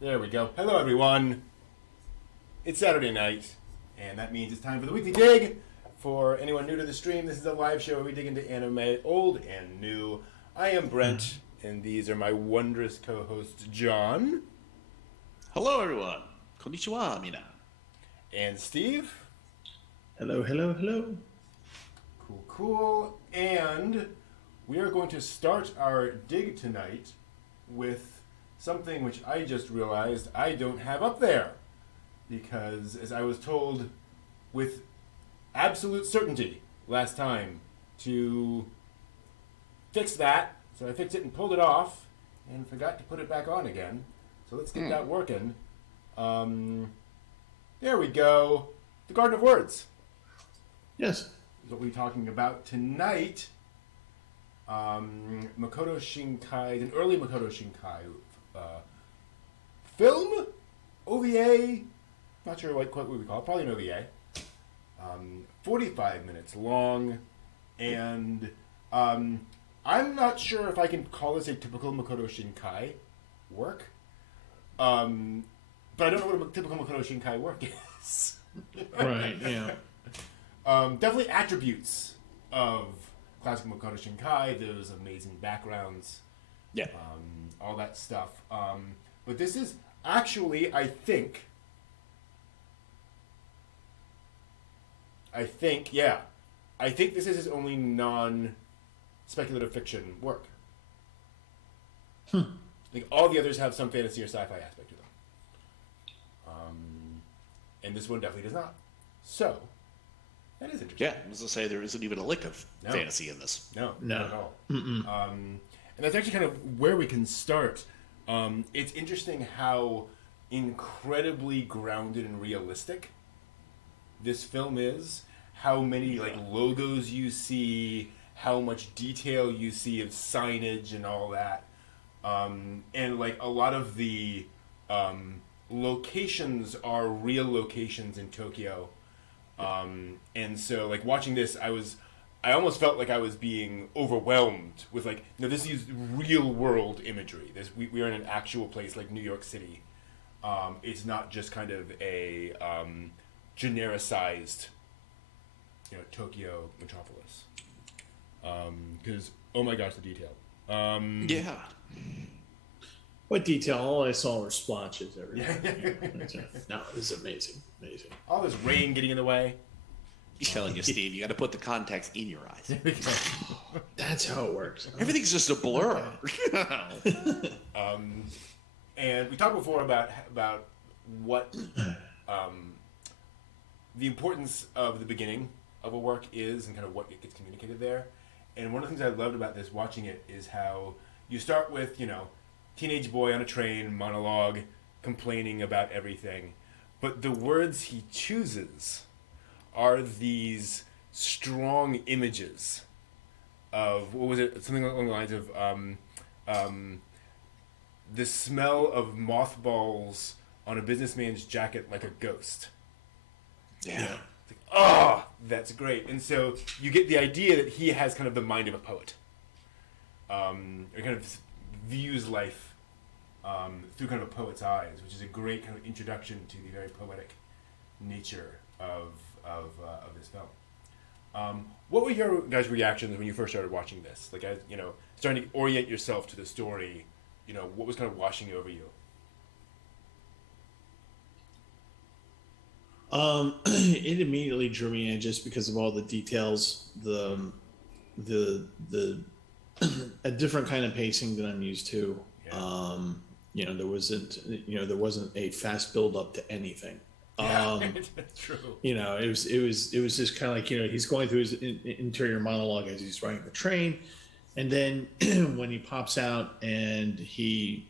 There we go. Hello, everyone. It's Saturday night, and that means it's time for the Weekly Dig. For anyone new to the stream, this is a live show where we dig into anime, old and new. I am Brent, and these are my wondrous co-hosts, John. Hello, everyone. Konnichiwa, mina. And Steve. Hello, hello, hello. Cool, cool. And we are going to start our dig tonight with something which I just realized I don't have up there. Because, as I was told with absolute certainty last time to fix that, so I fixed it and pulled it off and forgot to put it back on again. So let's get that working. There we go. The Garden of Words Yes. is what we're talking about tonight. Makoto Shinkai, an early Makoto Shinkai film, OVA, not sure what we call it, probably an OVA. 45 minutes long, and I'm not sure if I can call this a typical Makoto Shinkai work, but I don't know what a typical Makoto Shinkai work is. Right, yeah. Definitely attributes of classic Makoto Shinkai, those amazing backgrounds, Yeah. all that stuff. But this is actually, I think, this is his only non-speculative fiction work. Like all the others have some fantasy or sci-fi aspect to them, and this one definitely does not. So that is interesting. Yeah, I was going to say there isn't even a lick of No. fantasy in this. No, No. not at all. And that's actually kind of where we can start. It's interesting how incredibly grounded and realistic this film is. How many like logos you see, how much detail you see of signage and all that, and like a lot of the locations are real locations in Tokyo. And so, like, watching this, I almost felt like I was being overwhelmed with, like, this is real world imagery. We are in an actual place like New York City. It's not just kind of a genericized, Tokyo metropolis. Because, oh my gosh, the detail. Yeah. What detail? All I saw were splotches everywhere. No, this is amazing. Amazing. All this rain getting in the way. He's telling you, Steve, you got to put the contacts in your eyes. That's how it works. Everything's just a blur. And we talked before about what the importance of the beginning of a work is and kind of what gets communicated there. And one of the things I loved about this, watching it, is how you start with, teenage boy on a train, monologue, complaining about everything. But the words he chooses are these strong images of, what was it, something along the lines of the smell of mothballs on a businessman's jacket like a ghost. Yeah. Oh, that's great. And so you get the idea that he has kind of the mind of a poet. Or kind of views life through kind of a poet's eyes, which is a great kind of introduction to the very poetic nature of this film. What were your guys' reactions when you first started watching this? Like, as starting to orient yourself to the story, what was kind of washing over you? It immediately drew me in just because of all the details, the a different kind of pacing than I'm used to. Yeah. There wasn't a fast build up to anything. That's true. It was just kind of like, he's going through his interior monologue as he's riding the train, and then when he pops out and he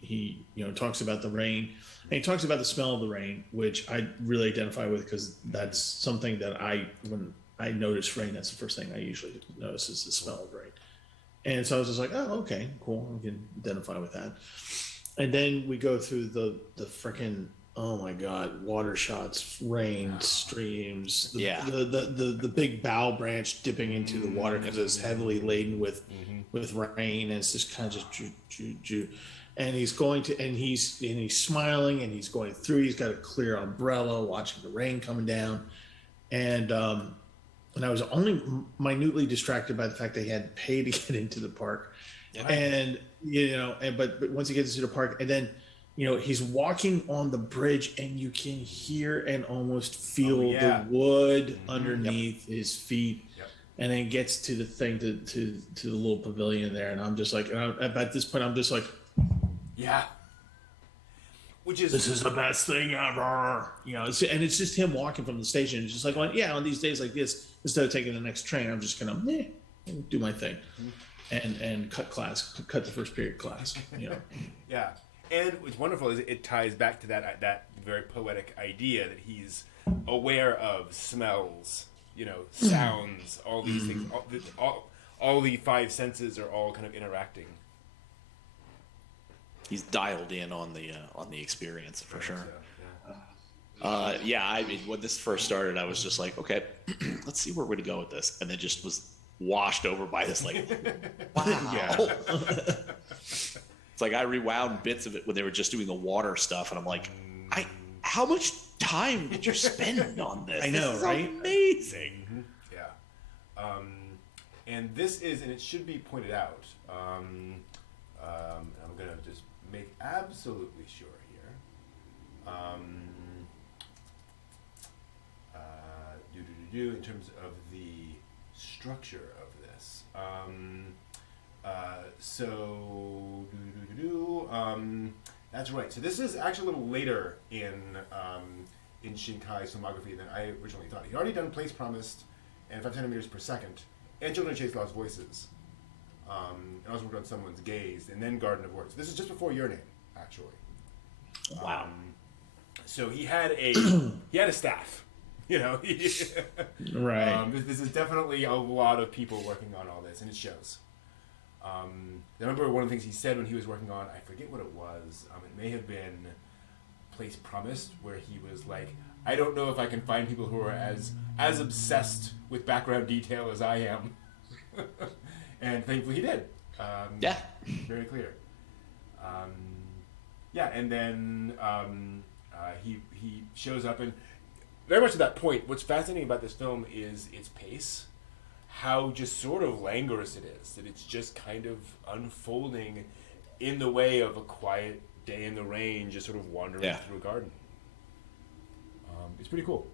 talks about the rain, and he talks about the smell of the rain, which I really identify with because that's something that when I notice rain, that's the first thing I usually notice is the smell of rain. And so I was just like, oh, okay, cool, I can identify with that. And then we go through the freaking, oh my God, water shots, rain, streams, the big bough branch dipping into the water because it's heavily laden with rain, and it's just kind of just and he's smiling, and he's going through. He's got a clear umbrella, watching the rain coming down, and I was only minutely distracted by the fact that he had to pay to get into the park, and but once he gets into the park, and then he's walking on the bridge, and you can hear and almost feel the wood underneath his feet. And then it gets to the thing to the little pavilion there, and I'm just like, at this point, I'm just like, yeah. Which is, this is the best thing ever, and it's just him walking from the station. It's just like, well, yeah, on these days like this, instead of taking the next train, I'm just gonna do my thing, and cut the first period class, Yeah, and what's wonderful is it ties back to that very poetic idea that he's aware of smells, sounds, all these things, all the five senses are all kind of interacting. He's dialed in on the experience for sure. Yeah. I mean, when this first started, I was just like, okay, let's see where we're gonna go with this, and then just was washed over by this, like, wow. It's like I rewound bits of it when they were just doing the water stuff, and I'm like, how much time did you spend on this? I know, this is right? Amazing. Mm-hmm. Yeah. And this is, and it should be pointed out, I'm going to just make absolutely sure here. In terms of the structure of this. That's right. So this is actually a little later in Shinkai's filmography than I originally thought. He'd already done Place Promised and 5 centimeters per second, and Children of Chase Lost Voices, and also worked on Someone's Gaze, and then Garden of Words. This is just before Your Name, actually. Wow. So he had a staff, right. This is definitely a lot of people working on all this, and it shows. I remember one of the things he said when he was working on, I forget what it was. It may have been Place Promised, where he was like, I don't know if I can find people who are as obsessed with background detail as I am. And thankfully he did. Very clear. And then he shows up, and very much to that point, what's fascinating about this film is its pace. How just sort of languorous it is, that it's just kind of unfolding in the way of a quiet day in the rain, just sort of wandering through a garden. It's pretty cool.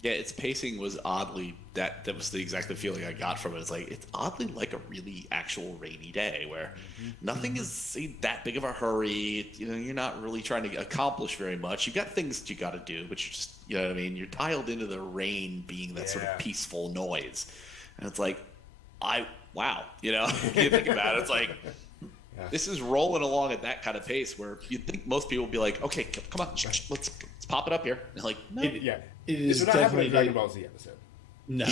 Yeah, its pacing was oddly, that was the exact feeling I got from it. It's like, it's oddly like a really actual rainy day where nothing is that big of a hurry. You're not really trying to accomplish very much. You got things that you got to do, but you're just, what I mean? You're dialed into the rain being that sort of peaceful noise. And it's like, wow, you think about it, it's like, this is rolling along at that kind of pace where you'd think most people would be like, okay, come on, let's pop it up here. And like, no. It is not definitely a Dragon Ball Z episode. No.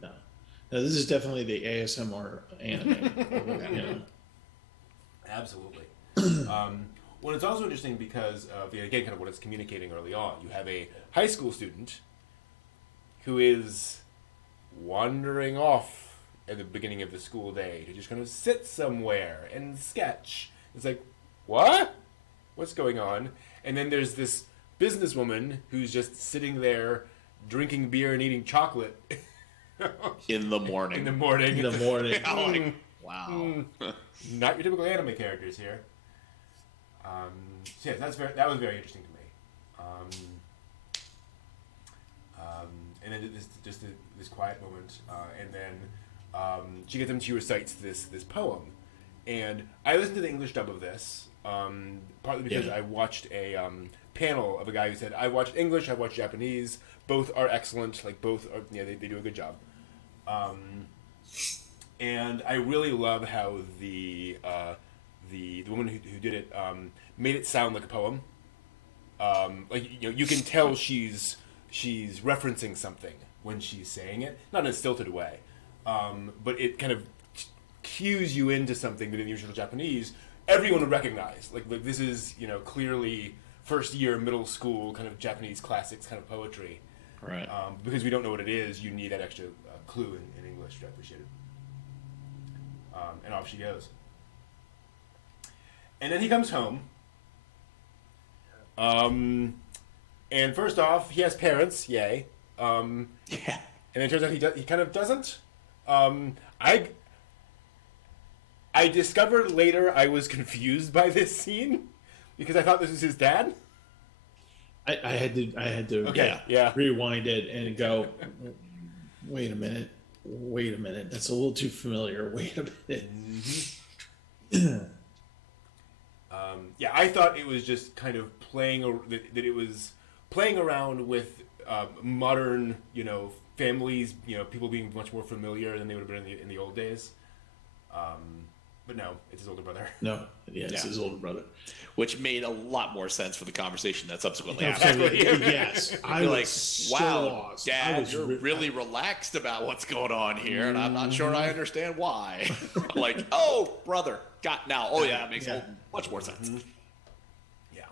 No, this is definitely the ASMR anime. Absolutely. Well, it's also interesting because of, again, kind of what it's communicating early on. You have a high school student who is wandering off at the beginning of the school day to just kind of sit somewhere and sketch. It's like, what? What's going on? And then there's this businesswoman who's just sitting there drinking beer and eating chocolate in the morning. Wow. Not your typical anime characters here. So yeah, that was very interesting to me. And then this quiet moment, and then she gets him to recite this poem, and I listened to the English dub of this, partly because I watched a panel of a guy who said, I watched English, I watched Japanese, both are excellent, like both are, they do a good job. And I really love how the woman who did it made it sound like a poem. You can tell she's referencing something when she's saying it, not in a stilted way, but it kind of cues you into something that in the original Japanese everyone would recognize. Like this is clearly first year middle school kind of Japanese classics kind of poetry. Right. Because we don't know what it is, you need that extra clue in English to appreciate it. And off she goes. And then he comes home. And first off, he has parents, yay. Yeah. And then it turns out he kind of doesn't. I discovered later I was confused by this scene because I thought this was his dad. I had to Okay, yeah. rewind it and go, wait a minute, that's a little too familiar. Wait a minute. Yeah, I thought it was just kind of that it was playing around with modern, families, people being much more familiar than they would have been in the old days. But no, it's his older brother. No, it's his older brother. Which made a lot more sense for the conversation that subsequently Absolutely. happened. Yes, I You're was like, so wow, lost. Dad, you're really relaxed about what's going on here, and I'm not sure I understand why. Like, oh, brother, got now. Oh yeah, it makes much more sense. Yeah.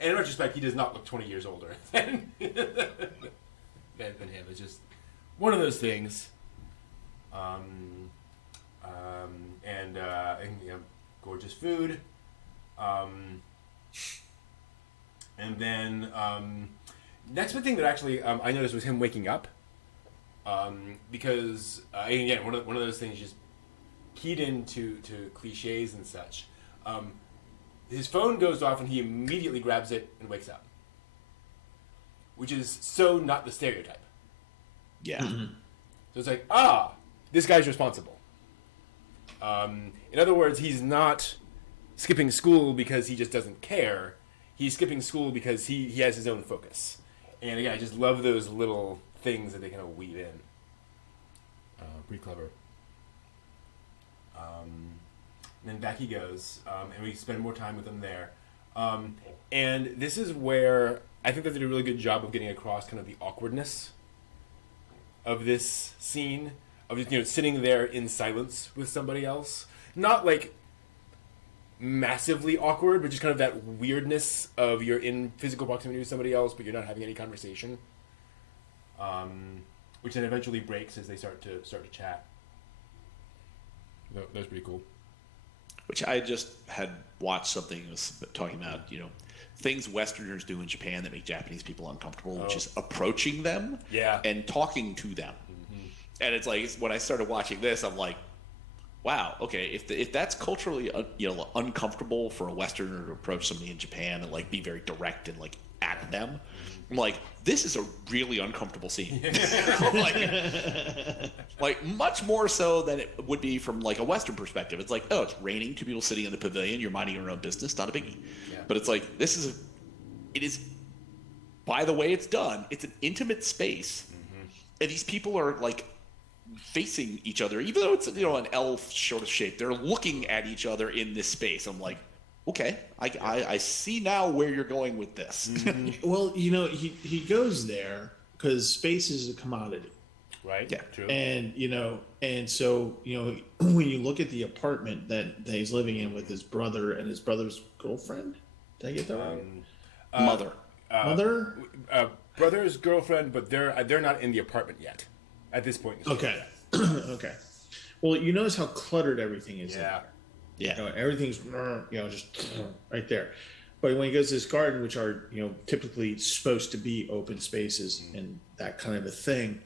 And in retrospect, he does not look 20 years older than him. It's just one of those things. And gorgeous food. And then next big thing that actually I noticed was him waking up. Because again, one of those things just keyed into cliches and such. His phone goes off and he immediately grabs it and wakes up, which is so not the stereotype. Yeah. Mm-hmm. So it's like, this guy's responsible. In other words, he's not skipping school because he just doesn't care. He's skipping school because he has his own focus. And again, I just love those little things that they kind of weave in. Pretty clever. And then back he goes, and we spend more time with him there. And this is where I think they did a really good job of getting across kind of the awkwardness of this scene, of just, sitting there in silence with somebody else. Not like massively awkward, but just kind of that weirdness of you're in physical proximity with somebody else, but you're not having any conversation. Which then eventually breaks as they start to chat. That was pretty cool. Which I just had watched something was talking about, things Westerners do in Japan that make Japanese people uncomfortable, which is approaching them and talking to them. Mm-hmm. And it's like, when I started watching this, I'm like, wow, okay, if that's culturally uncomfortable for a Westerner to approach somebody in Japan and be very direct and at them, I'm like, this is a really uncomfortable scene. Much more so than it would be from a Western perspective. It's like, oh, it's raining, two people sitting in the pavilion, you're minding your own business, not a biggie. Yeah. But it's like, it is, by the way it's done, it's an intimate space, and these people are facing each other, even though it's an L sort of shape. They're looking at each other in this space. I'm like, okay, I see now where you're going with this. Mm-hmm. Well, he goes there because space is a commodity. Right. Yeah. True. And and so when you look at the apartment that he's living in with his brother and his brother's girlfriend, did I get that right? Mother. Mother. Brother's girlfriend, but they're not in the apartment yet. At this point. Okay. Okay. Well, you notice how cluttered everything is. Yeah. Yeah. Everything's just right there. But when he goes to his garden, which are typically supposed to be open spaces and that kind of a thing.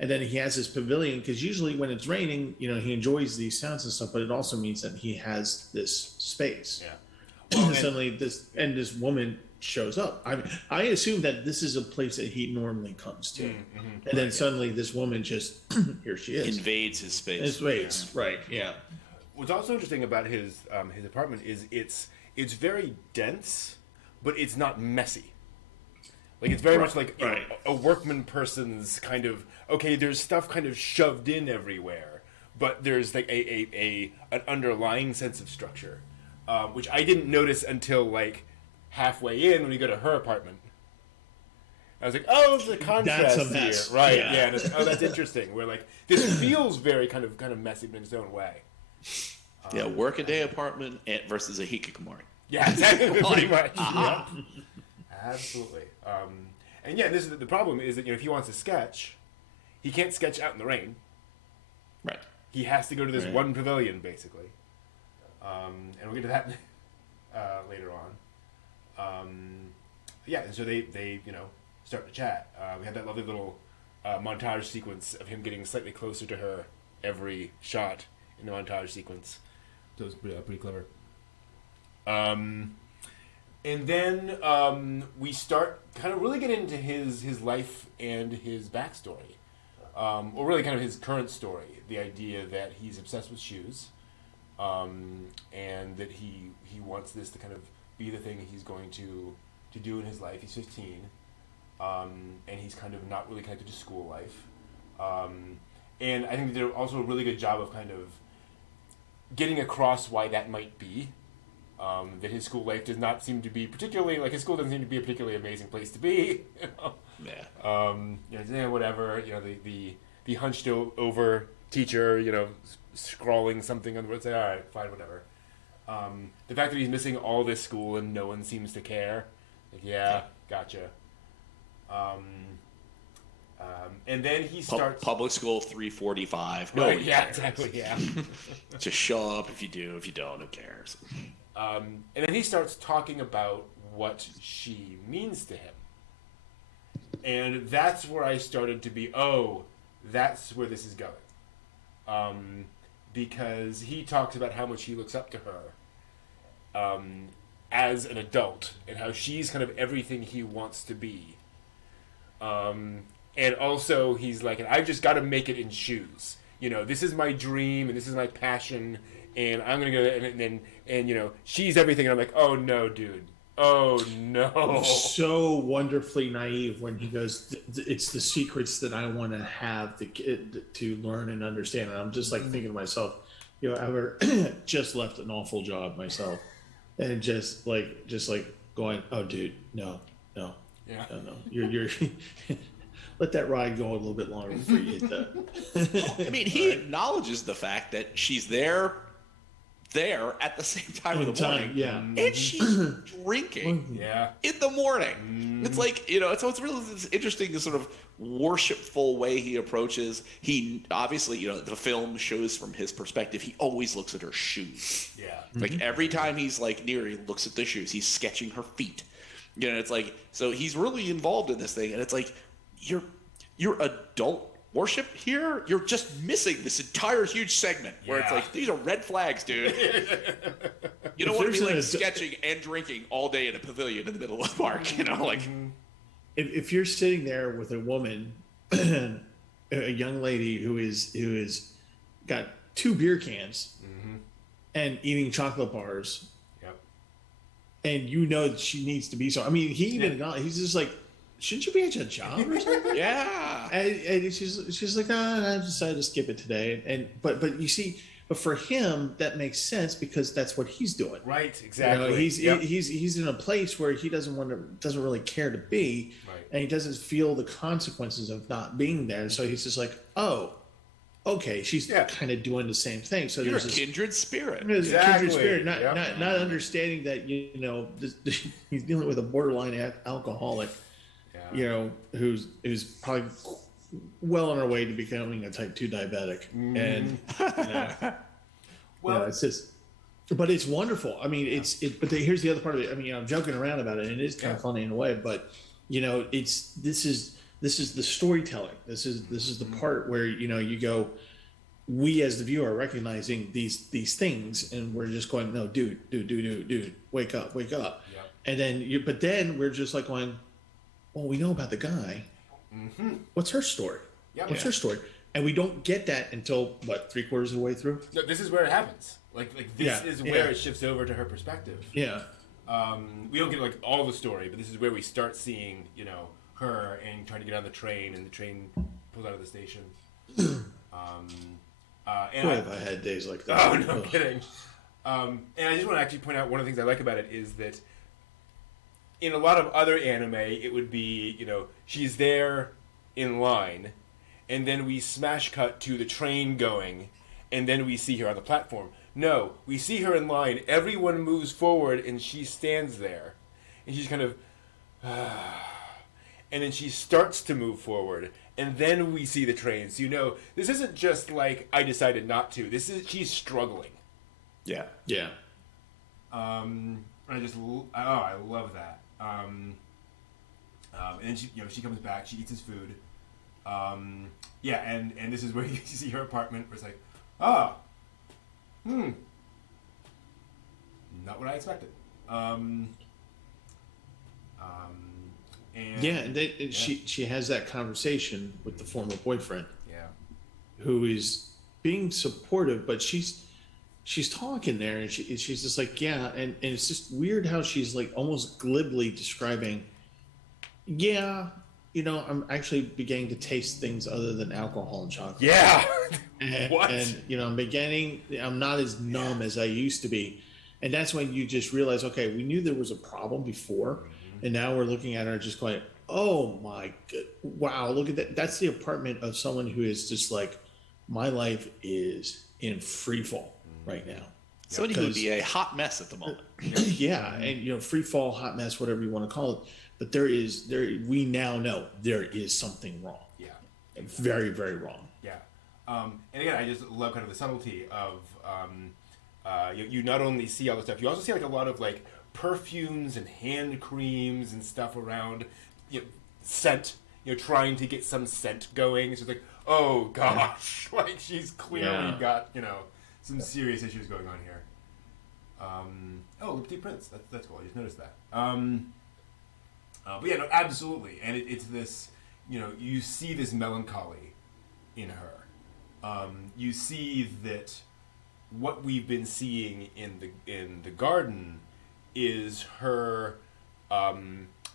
And then he has his pavilion because usually when it's raining, he enjoys these sounds and stuff, but it also means that he has this space. Yeah. And suddenly this woman shows up. I assume that this is a place that he normally comes to. And then suddenly this woman just, here she is. Invades his space. Right, yeah. What's also interesting about his apartment is it's very dense, but it's not messy. It's very much like a workman person's kind of, okay, there's stuff kind of shoved in everywhere, but there's an underlying sense of structure, which I didn't notice until halfway in when we go to her apartment. I was like, oh, it's the contrast That's a mess. here. Right, Yeah. And it's, that's interesting. Where this feels very kind of messy in its own way. Workaday apartment versus a hikikomori. Yeah, exactly. Pretty much. Yeah. Absolutely. And this is the problem is that if he wants to sketch, he can't sketch out in the rain. Right. He has to go to this one pavilion basically. And we'll get to that later on. Yeah, and so they start to chat. We had that lovely little montage sequence of him getting slightly closer to her every shot in the montage sequence. So it was pretty clever. And then we start kind of really getting into his life and his backstory. Or really kind of his current story. The idea that he's obsessed with shoes, and that he wants this to kind of be the thing he's going to do in his life. He's 15, and he's kind of not really connected to school life. And I think they did also a really good job of kind of getting across why that might be. That his school life does not seem to be particularly, like, his school doesn't seem to be a particularly amazing place to be. Yeah. Whatever, the hunched over teacher, scrawling something on the board, say, all right, fine, whatever. The fact that he's missing all this school and no one seems to care, like, yeah, gotcha. And then he starts public school 345. No, Nobody yeah, cares. exactly, yeah. Just show up if you do. If you don't, who cares? And then he starts talking about what she means to him. And that's where I started to be, that's where this is going. Because he talks about how much he looks up to her as an adult and how she's kind of everything he wants to be. And also he's like, I've just got to make it in shoes. This is my dream and this is my passion and I'm going to go and she's everything. And I'm like, oh no, dude. Oh no. So wonderfully naive when he goes, it's the secrets that I want to have to learn and understand. And I'm just like thinking to myself, I've just left an awful job myself and just like going, oh dude, no. Yeah. No. You're let that ride go a little bit longer before you hit that. I mean, he acknowledges the fact that she's there at the same time in the morning. Yeah. And she's drinking Yeah. in the morning. It's like, so it's really this interesting sort of worshipful way he approaches. He obviously, the film shows from his perspective, he always looks at her shoes. Yeah. Like every time he's like near her, he looks at the shoes. He's sketching her feet. It's like, so he's really involved in this thing. And it's like, your adult worship here, you're just missing this entire huge segment where it's Yeah. like, these are red flags, dude. You don't want to be like sketching and drinking all day in a pavilion in the middle of the park, like. If you're sitting there with a woman, a young lady who is got 2 beer cans and eating chocolate bars, Yep. and that she needs to be so. I mean, he even acknowledged, he's just like, shouldn't you be at your job or something? Yeah. And she's like, I decided to skip it today. But you see, but for him that makes sense because that's what he's doing. Right. Exactly. He's in a place where he doesn't really care to be, Right. and he doesn't feel the consequences of not being there. So he's just like, oh, okay, she's kind of doing the same thing. So You're a there's kindred spirit. There's a Exactly. kindred spirit, not Yep. not understanding that he's dealing with a borderline alcoholic. Yeah. Who's probably well on our way to becoming a type 2 diabetic. And Well, it's just, but it's wonderful. I mean, but here's the other part of it. I mean, I'm joking around about it and it is kind of funny in a way, but this is the storytelling. This is the part where, you go, we as the viewer are recognizing these things and we're just going, no, dude, wake up. Yeah. And then but then we're just like going, well, we know about the guy. What's her story? Yep. What's her story? And we don't get that until what, 3/4 of the way through? No, this is where it happens. Like this is where it shifts over to her perspective. Yeah. We don't get like all the story, but this is where we start seeing, her and trying to get on the train, and the train pulls out of the station. And Boy, have I had days like that. Oh, no kidding. And I just want to actually point out one of the things I like about it is that in a lot of other anime, it would be, she's there in line, and then we smash cut to the train going, and then we see her on the platform. No, we see her in line, everyone moves forward, and she stands there. And she's kind of... and then she starts to move forward, and then we see the train. So this isn't just like, I decided not to. She's struggling. Yeah. Yeah. I love that. And then she comes back, she eats his food. Yeah, and this is where you see her apartment where it's like, not what I expected. And Yeah, and she has that conversation with the former boyfriend, yeah, who is being supportive, but she's talking there, and she's just like, yeah, and it's just weird how she's like almost glibly describing, yeah, I'm actually beginning to taste things other than alcohol and chocolate. yeah. And, What? and I'm not as numb as I used to be. And that's when you just realize, okay, we knew there was a problem before, and now we're looking at her just going, oh my god, wow, look at that. That's the apartment of someone who is just like, my life is in free fall right now. Somebody who would be a hot mess at the moment. Yeah, and free fall, hot mess, whatever you want to call it. But we now know there is something wrong. Yeah. Very, very wrong. Yeah. And again, I just love kind of the subtlety of you not only see all this stuff, you also see like a lot of like perfumes and hand creams and stuff around, scent, trying to get some scent going. So it's like, oh gosh, like she's clearly got, some serious issues going on here. Le Petit Prince, that's cool. I just noticed that. But yeah, no, absolutely. And it's this, you see this melancholy in her. You see that what we've been seeing in the garden is her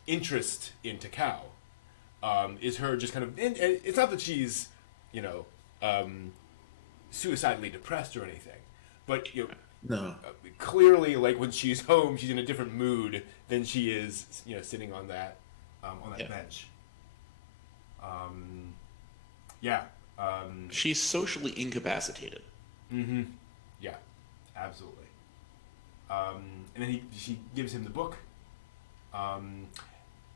interest in Takao. Is her just kind of, and it's not that she's, suicidally depressed or anything, but No. Clearly, like when she's home, she's in a different mood than she is, sitting on that bench. She's socially incapacitated. Mm-hmm. Yeah, absolutely. And then she gives him the book, and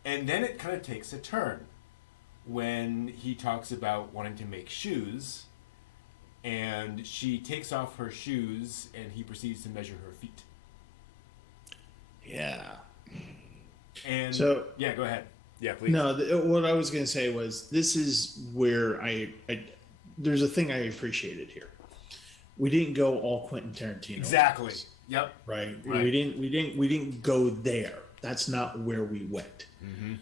then it kind of takes a turn when he talks about wanting to make shoes. And she takes off her shoes, and he proceeds to measure her feet. Yeah. And so, yeah, go ahead. Yeah, please. No, what I was going to say was this is where there's a thing I appreciated here. We didn't go all Quentin Tarantino. Exactly. Yep. Right. Right. We didn't go there. That's not where we went. Mm-hmm.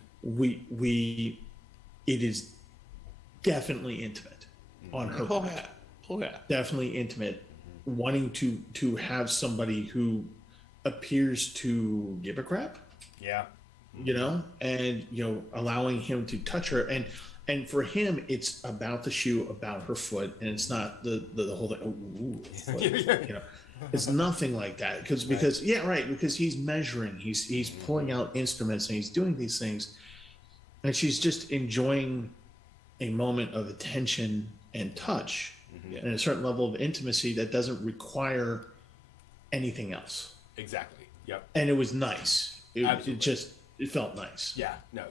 It is definitely intimate on her part. Oh yeah. Definitely intimate, wanting to have somebody who appears to give a crap, Yeah. and allowing him to touch her, and for him it's about the shoe, about her foot, and it's not the whole thing. Foot, it's nothing like that because he's measuring, he's pulling out instruments and he's doing these things, and she's just enjoying a moment of attention and touch. And a certain level of intimacy that doesn't require anything else. Exactly. Yep. And it was nice. It felt nice. Yeah. No.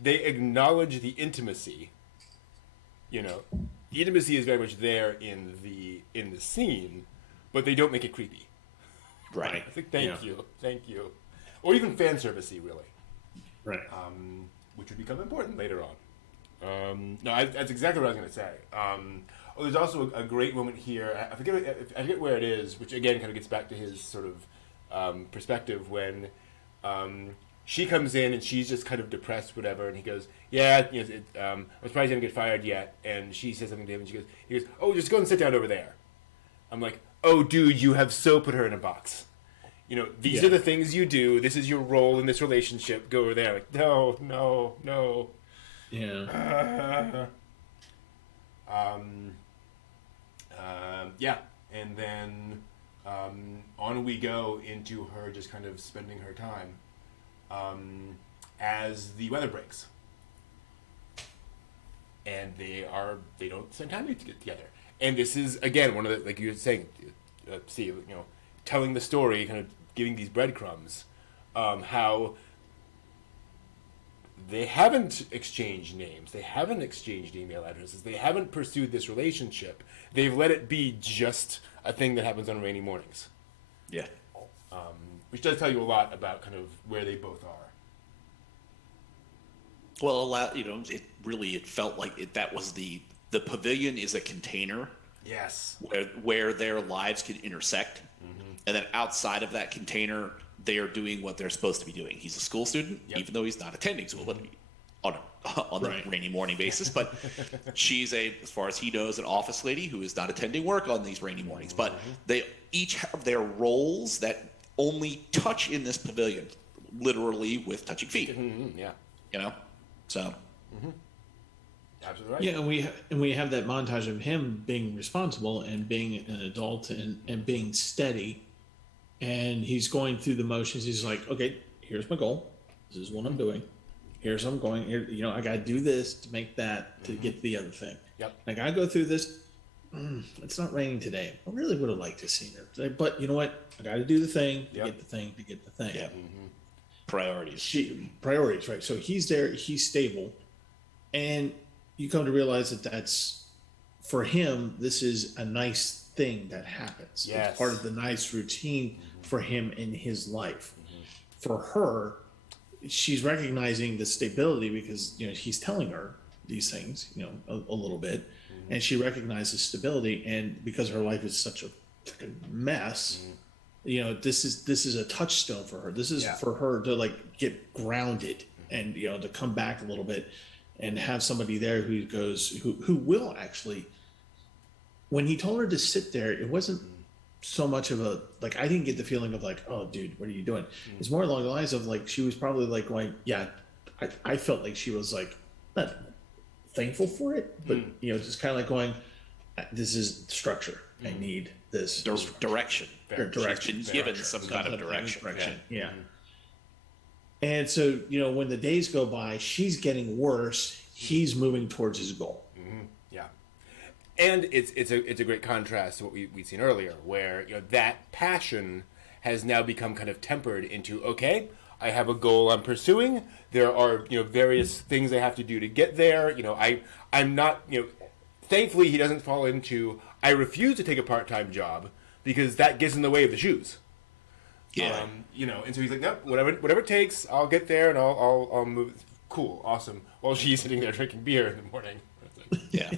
They acknowledge the intimacy. The intimacy is very much there in the scene, but they don't make it creepy. Right. It's like, thank you, or even fan servicey, really. Right. Which would become important later on. That's exactly what I was going to say. There's also a great moment here. I forget where it is, which again kind of gets back to his sort of perspective when she comes in and she's just kind of depressed, whatever, and he goes, "Yeah, I'm surprised you didn't get fired yet." And she says something to him, and he goes, "Oh, just go and sit down over there." I'm like, "Oh, dude, you have so put her in a box. These are the things you do. This is your role in this relationship. Go over there." Like, no. Yeah. And then on we go into her just kind of spending her time as the weather breaks, and they don't spend time to get together. And this is again one of the, like you were saying, Steve, telling the story, kind of giving these breadcrumbs, how they haven't exchanged names. They haven't exchanged email addresses. They haven't pursued this relationship. They've let it be just a thing that happens on rainy mornings. Yeah. Which does tell you a lot about kind of where they both are. Well, it felt like that was the pavilion is a container. Yes. Where their lives can intersect, and then outside of that container, they are doing what they're supposed to be doing. He's a school student, even though he's not attending school, but on the rainy morning basis. But she's as far as he knows, an office lady who is not attending work on these rainy mornings. But they each have their roles that only touch in this pavilion, literally with touching feet. Yeah. So. Absolutely right. Yeah, and we have that montage of him being responsible and being an adult and being steady, and he's going through the motions. He's like, okay, here's my goal. This is what I'm doing. Here's what I'm going. Here, I got to do this to make that to get to the other thing. Yep. I got to go through this. It's not raining today. I really would have liked to see it, but you know what? I got to do the thing to get the thing to get the thing. Yeah. Priorities. Priorities, right? So he's there. He's stable, and you come to realize that that's, for him, this is a nice thing that happens. Yes. It's part of the nice routine for him in his life. For her, she's recognizing the stability because he's telling her these things a little bit, and she recognizes stability. And because her life is such a freaking mess, this is a touchstone for her. This is for her to get grounded and to come back a little bit. And have somebody there who will actually, when he told her to sit there, it wasn't so much of a, I didn't get the feeling of oh, dude, what are you doing? It's more along the lines of she was probably going, yeah, I felt like she was not thankful for it, but, just kind of going, this is structure. I need this. Direction. Direction. She's been given some kind of direction. Yeah. And so, when the days go by, she's getting worse. He's moving towards his goal. Yeah. And it's a great contrast to what we'd seen earlier, where that passion has now become kind of tempered into, okay, I have a goal I'm pursuing. There are various things I have to do to get there. I'm not thankfully he doesn't fall into I refuse to take a part-time job because that gets in the way of the shoes. Yeah. And so he's like, nope, whatever it takes, I'll get there and I'll move. Cool, awesome. While she's sitting there drinking beer in the morning. Yeah.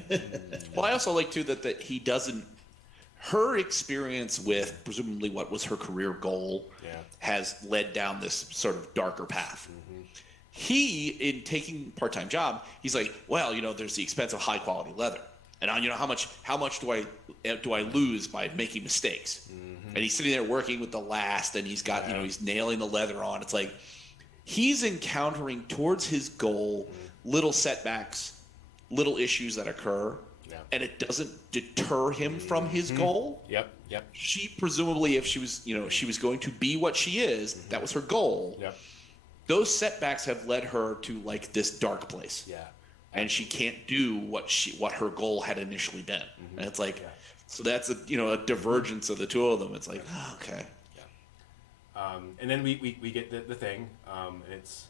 Well, I also like too that he doesn't. Her experience with presumably what was her career goal has led down this sort of darker path. He, in taking part-time job, he's like, well, there's the expense of high-quality leather, and how much do I lose by making mistakes? And he's sitting there working with the last, and he's got he's nailing the leather on. It's like he's encountering towards his goal little setbacks, little issues that occur, and it doesn't deter him from his goal. Yep. She presumably, if she was going to be what she is, that was her goal. Yep. Those setbacks have led her to this dark place. Yeah. And she can't do what her goal had initially been. And it's like. Yeah. So that's a divergence of the two of them. It's like, oh, okay. Yeah. And then we get the thing, and it's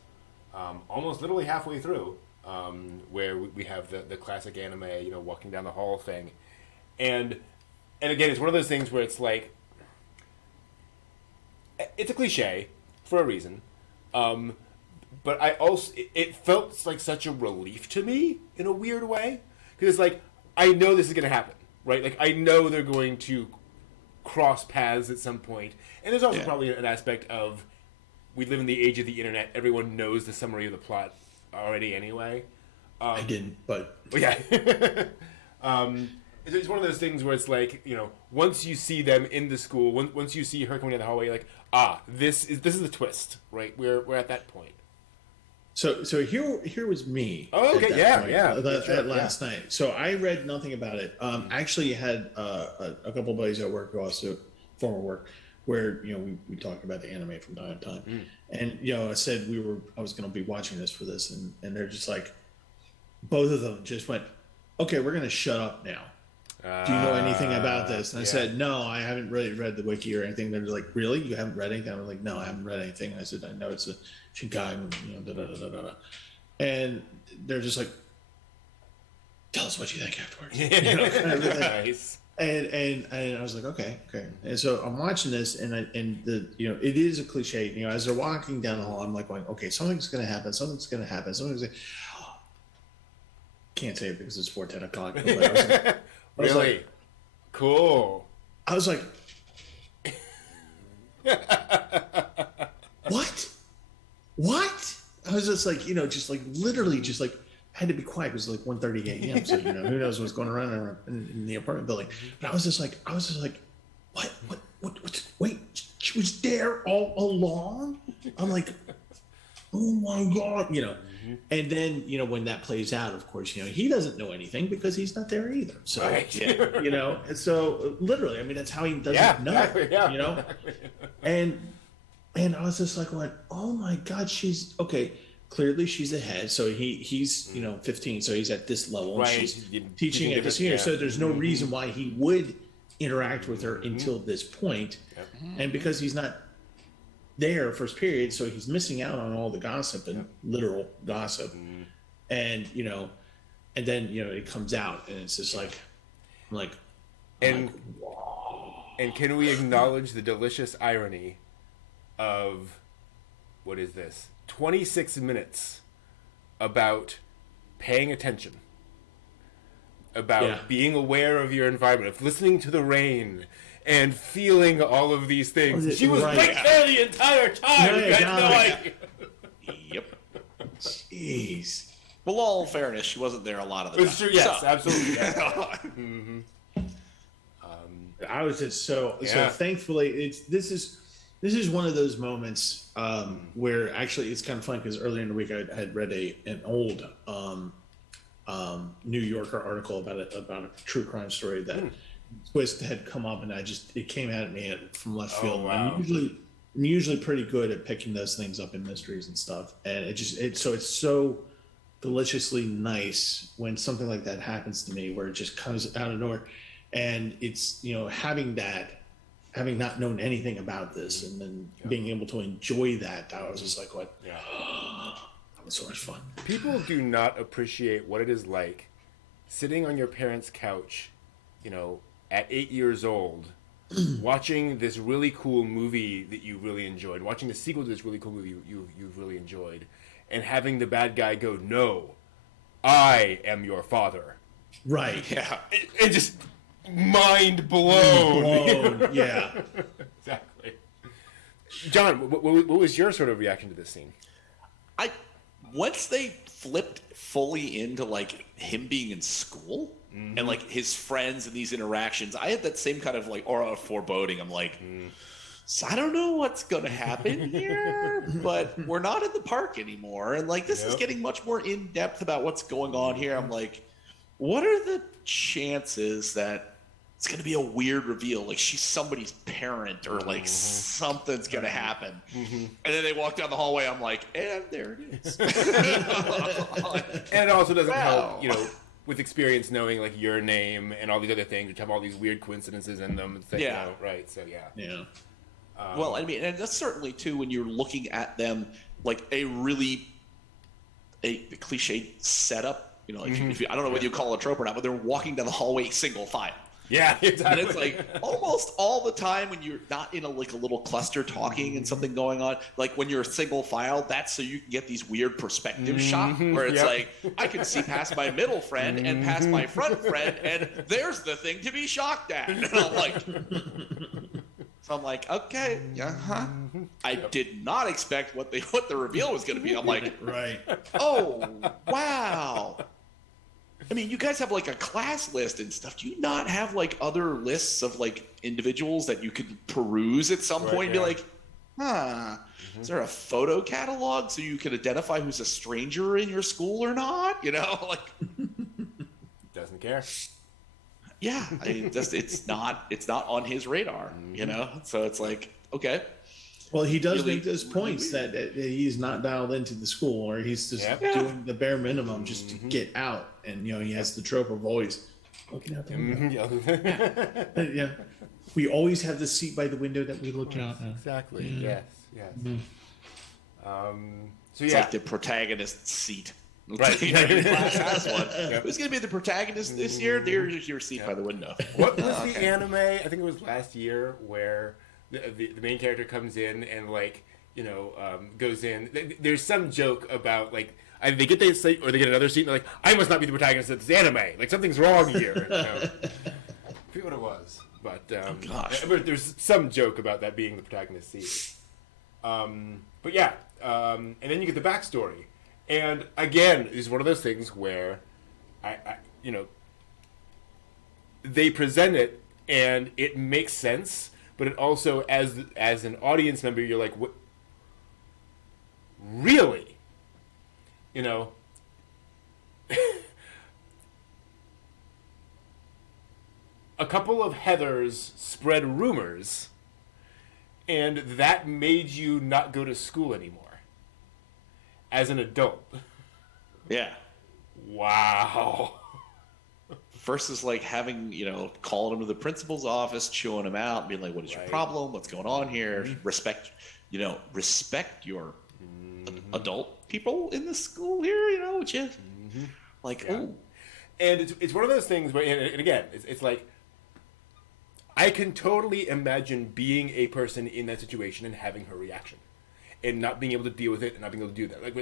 almost literally halfway through, where we have the classic anime, walking down the hall thing, and again, it's one of those things where it's it's a cliche for a reason, but it felt like such a relief to me in a weird way because it's I know this is gonna happen. Right, I know they're going to cross paths at some point, and there's also probably an aspect of we live in the age of the internet. Everyone knows the summary of the plot already, anyway. I didn't, but yeah, it's one of those things where it's once you see them in the school, once you see her coming down the hallway, you're like, this is the twist, right? We're at that point. So here was me. Oh, okay, last night. So I read nothing about it. I actually had a couple of buddies at work who also former work where we talked about the anime from time to time, and I said I was going to be watching this for this, and they're just both of them just went, okay, we're going to shut up now. Do you know anything about this? And I said, no, I haven't really read the wiki or anything. They're like, really? You haven't read anything? I'm like, no, I haven't read anything. And I said, I know it's a Shinkai, and they're just like, tell us what you think afterwards. You know? Nice. And I was like, okay. And so I'm watching this, and it is a cliche. You know, as they're walking down the hall, I'm like going, okay, something's gonna happen. Can't say it because it's 10 o'clock. But I was Really? like, Cool. I was like, what? I was just like, just like literally just like had to be quiet. It was like 1:30 a.m. So, who knows what's going on in the apartment building. But I was just like, what, wait, she was there all along? I'm like, oh my God, And then, when that plays out, of course, he doesn't know anything because he's not there either. So, Right. and so literally, I mean, that's how he doesn't know, exactly, yeah. And I was just like, oh my God, she's okay. Clearly she's ahead. So he's, 15. So he's at this level. Right. And she's teaching at this year. Yeah. So there's no reason why he would interact with her until this point. Yep. And because he's not there first period, so he's missing out on all the gossip and literal gossip. And and then it comes out, and it's just like And can we acknowledge the delicious irony of, what is this, 26 minutes about paying attention, about being aware of your environment, of listening to the rain and feeling all of these things. She was right there the entire time. You had no idea. Yep. Jeez. Well, all fairness, she wasn't there a lot of the time. It's true. Yes, So- absolutely. Yeah. I was just so thankfully this is one of those moments where actually it's kind of fun because earlier in the week I had read an old New Yorker article about a true crime story that twist had come up, and it came at me from left field. Wow. I'm usually pretty good at picking those things up in mysteries and stuff, and it's so deliciously nice when something like that happens to me, where it just comes out of nowhere. And it's, having not known anything about this and then being able to enjoy that, I was just like, what? Yeah. That was so much fun. People do not appreciate what it is like sitting on your parents' couch, at 8 years old, watching this really cool movie that you really enjoyed, watching the sequel to this really cool movie you've really enjoyed, and having the bad guy go, "No, I am your father." Right. Yeah. And just mind blown. Yeah. Exactly. John, what was your sort of reaction to this scene? Once they flipped fully into like him being in school and like his friends and these interactions, I had that same kind of like aura of foreboding. I'm like, so I don't know what's gonna happen here, but we're not in the park anymore, and like this is getting much more in depth about what's going on here. I'm like, what are the chances that it's going to be a weird reveal, like she's somebody's parent or like something's going to happen? And then they walk down the hallway, I'm like, and there it is. And it also doesn't help, with experience, knowing like your name and all these other things, which have all these weird coincidences in them. Yeah. Right. So Yeah. Well, I mean, and that's certainly too when you're looking at them like a cliche setup. If you, I don't know whether you call it a trope or not, but they're walking down the hallway single file. yeah, exactly. And it's like almost all the time when you're not in a little cluster talking and something going on, like when you're single file, that's so you can get these weird perspective shots where it's like, I can see past my middle friend and past my front friend, and there's the thing to be shocked at. And I'm like, okay, I did not expect what the reveal was going to be. I'm like, Right. oh, wow. I mean, you guys have like a class list and stuff. Do you not have like other lists of like individuals that you could peruse at some point and be like, is there a photo catalog so you can identify who's a stranger in your school or not? Doesn't care. Yeah, I mean, it's not on his radar, So it's like, okay. Well, he does Really, make those points that he's not dialed into the school, or he's just doing the bare minimum just to get out. And, he has the trope of always looking out the window. Yeah. We always have the seat by the window that we look out at. Exactly. Yes. It's like the protagonist's seat. Right. Every class has one. Who's going to be the protagonist this year? There's your seat by the window. What was the anime? I think it was last year where the main character comes in and like goes in. There's some joke about like either they get their seat or they get another seat. And they're like, I must not be the protagonist of this anime. Like something's wrong here. I forget what it was, but gosh. but there's some joke about that being the protagonist's seat. But yeah, and then you get the backstory. And again, it's one of those things where, they present it and it makes sense, but it also, as an audience member, you're like, what? Really? A couple of Heathers spread rumors, and that made you not go to school anymore. As an adult. Yeah. Wow. Versus like having, calling him to the principal's office, chewing him out, being like, what is your problem? What's going on here? Respect your adult people in the school here, which is like, oh. And it's one of those things where, and again, it's like, I can totally imagine being a person in that situation and having her reaction. And not being able to deal with it, and not being able to do that. Like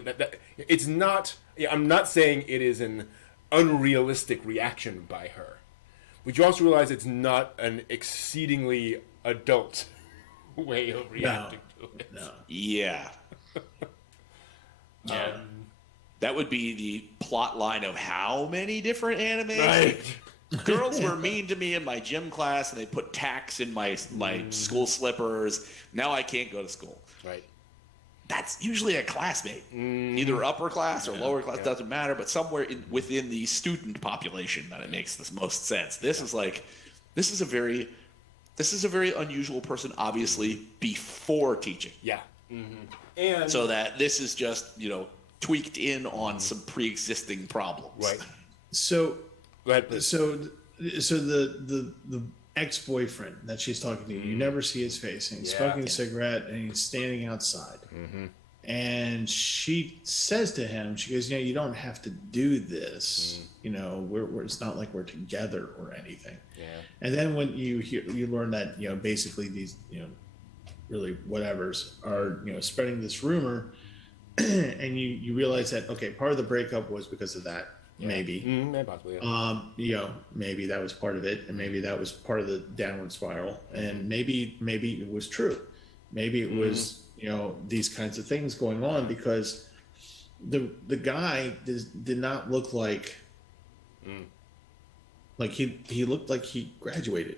it's not. I'm not saying it is an unrealistic reaction by her, but you also realize it's not an exceedingly adult way of reacting to it. No. Yeah. That would be the plot line of how many different anime? Right. Girls were mean to me in my gym class, and they put tacks in my school slippers. Now I can't go to school. Right. That's usually a classmate, either upper class or lower class, doesn't matter, but somewhere within the student population that it makes the most sense. This is a very unusual person, obviously, before teaching. Yeah. And So that this is just, tweaked in on some pre-existing problems. right. So, Go ahead, please. so the ex-boyfriend that she's talking to, you never see his face, and he's smoking a cigarette, and he's standing outside. And she says to him, she goes, you don't have to do this. It's not like we're together or anything. Yeah. And then when you learn that, basically these, really whatevers are, spreading this rumor, and you realize that, okay, part of the breakup was because of that. Maybe. Possibly, yeah. Maybe that was part of it, and maybe that was part of the downward spiral, and maybe it was true. Maybe it was, these kinds of things going on, because the guy did not look like he looked like he graduated.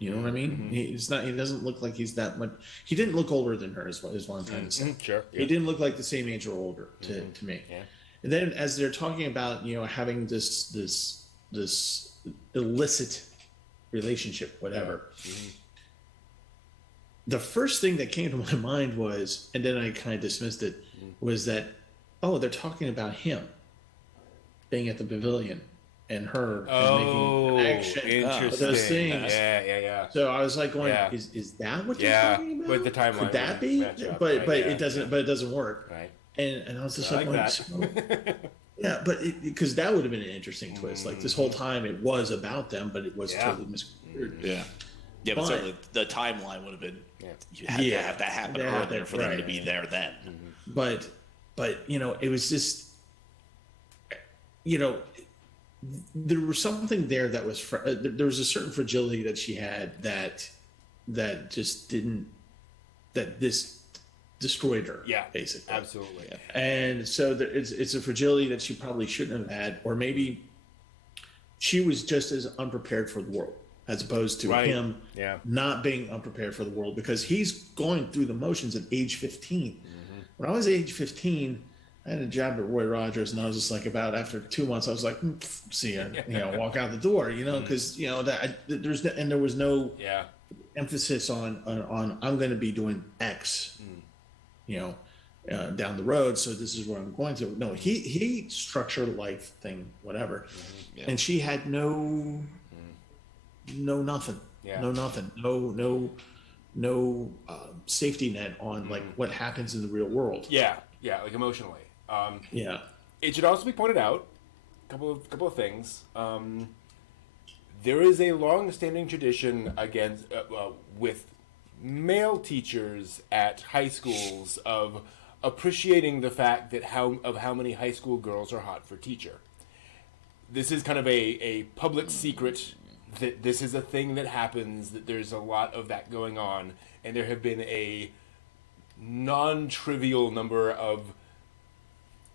You know what I mean? He doesn't look like he's that much. He didn't look older than her, is what I'm trying to say. Sure. Yeah. He didn't look like the same age or older to me. Yeah. And then as they're talking about, having this illicit relationship, whatever, the first thing that came to my mind was, and then I kind of dismissed it, was that, they're talking about him being at the pavilion and her making an action. Interesting. Those things. Yeah. So I was like going, Yeah. is that what they're talking about? With the timeline. Could that be? match up, But right? it doesn't. But it doesn't work. Right. And I was just I like, like so, that. yeah, but because that would have been an interesting twist. Like this whole time, it was about them, but it was totally misconstrued. Yeah. Yeah, but certainly the timeline would have been. You had to have that happen earlier for them to be there then. But it was just, there was something there that was there was a certain fragility that she had that just didn't, that this destroyed her. Yeah, basically, absolutely. Yeah. And so it's a fragility that she probably shouldn't have had, or maybe she was just as unprepared for the world as opposed to him not being unprepared for the world, because he's going through the motions at age 15. When I was age 15, I had a job at Roy Rogers, and I was just like, about after 2 months, I was like, see ya, walk out the door, because there was no emphasis on I'm going to be doing X, down the road. So this is where I'm going to. No, he structured life thing, whatever, and she had no nothing, no safety net on like what happens in the real world. Yeah, like emotionally. it should also be pointed out, couple of things. There is a long-standing tradition against with male teachers at high schools of appreciating the fact that how many high school girls are hot for teacher. This is kind of a public secret that this is a thing that happens, that there's a lot of that going on, and there have been a non-trivial number of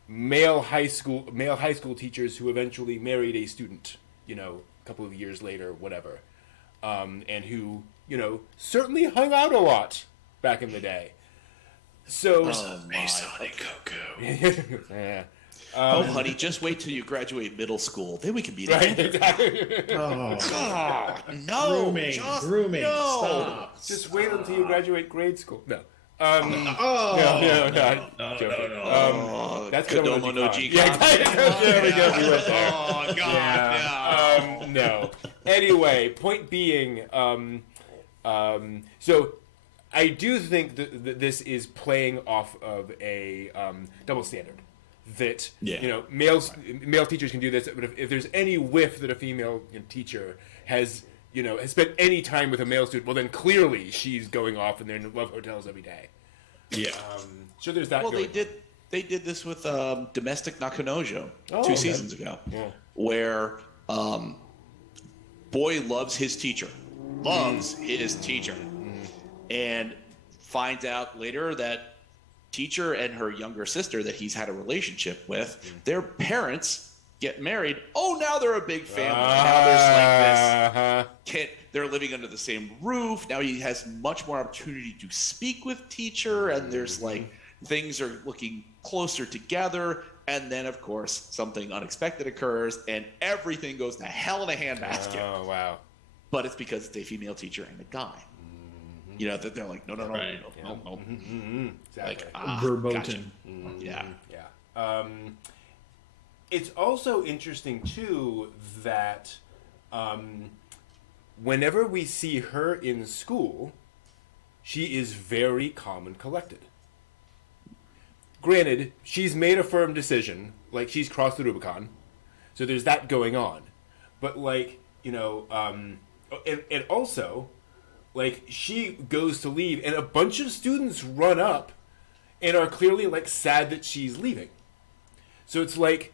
male high school teachers who eventually married a student, a couple of years later, whatever, and who, certainly hung out a lot back in the day. So, Honey Coco. yeah. Honey, just wait till you graduate middle school. Then we can be Right, together. exactly. God, no. Grooming. No. Stop. Just wait until you graduate grade school. No. No. That's Kodomo no G-Con. G-Con. Yeah, there we go. We went there. Oh, God, Yeah. No. Anyway, point being, so I do think that this is playing off of a double standard. That male teachers can do this, but if there's any whiff that a female teacher has spent any time with a male student, well, then clearly she's going off and they're in love hotels every day. Yeah. So there's that. Well, going. they did this with Domestic Nakanojo Okay. 2 seasons ago, Yeah. where boy loves his teacher, and finds out later that teacher and her younger sister that he's had a relationship with, their parents get married. Oh, now they're a big family. Now there's like this kid. They're living under the same roof. Now he has much more opportunity to speak with teacher, and there's like things are looking closer together. And then, of course, something unexpected occurs, and everything goes to hell in a handbasket. Oh, wow. But it's because it's a female teacher and a guy. That they're like, no. Exactly. Like, Verboten. Yeah. Yeah. It's also interesting, too, that whenever we see her in school, she is very calm and collected. Granted, she's made a firm decision, like she's crossed the Rubicon, so there's that going on. But, and also, she goes to leave, and a bunch of students run up and are clearly, sad that she's leaving. So it's like,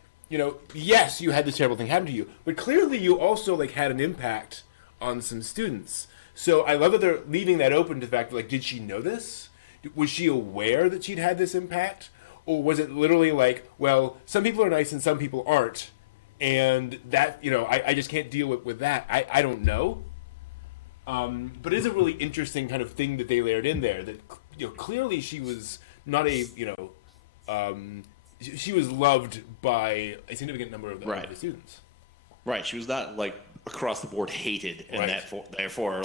yes, you had this terrible thing happen to you, but clearly you also, had an impact on some students. So I love that they're leaving that open to the fact that, did she know this? Was she aware that she'd had this impact? Or was it literally well, some people are nice and some people aren't, and that, I just can't deal with that. I don't know. But it is a really interesting kind of thing that they layered in there, that clearly she was not a she was loved by a significant number of the students. Right. She was not across the board hated, and therefore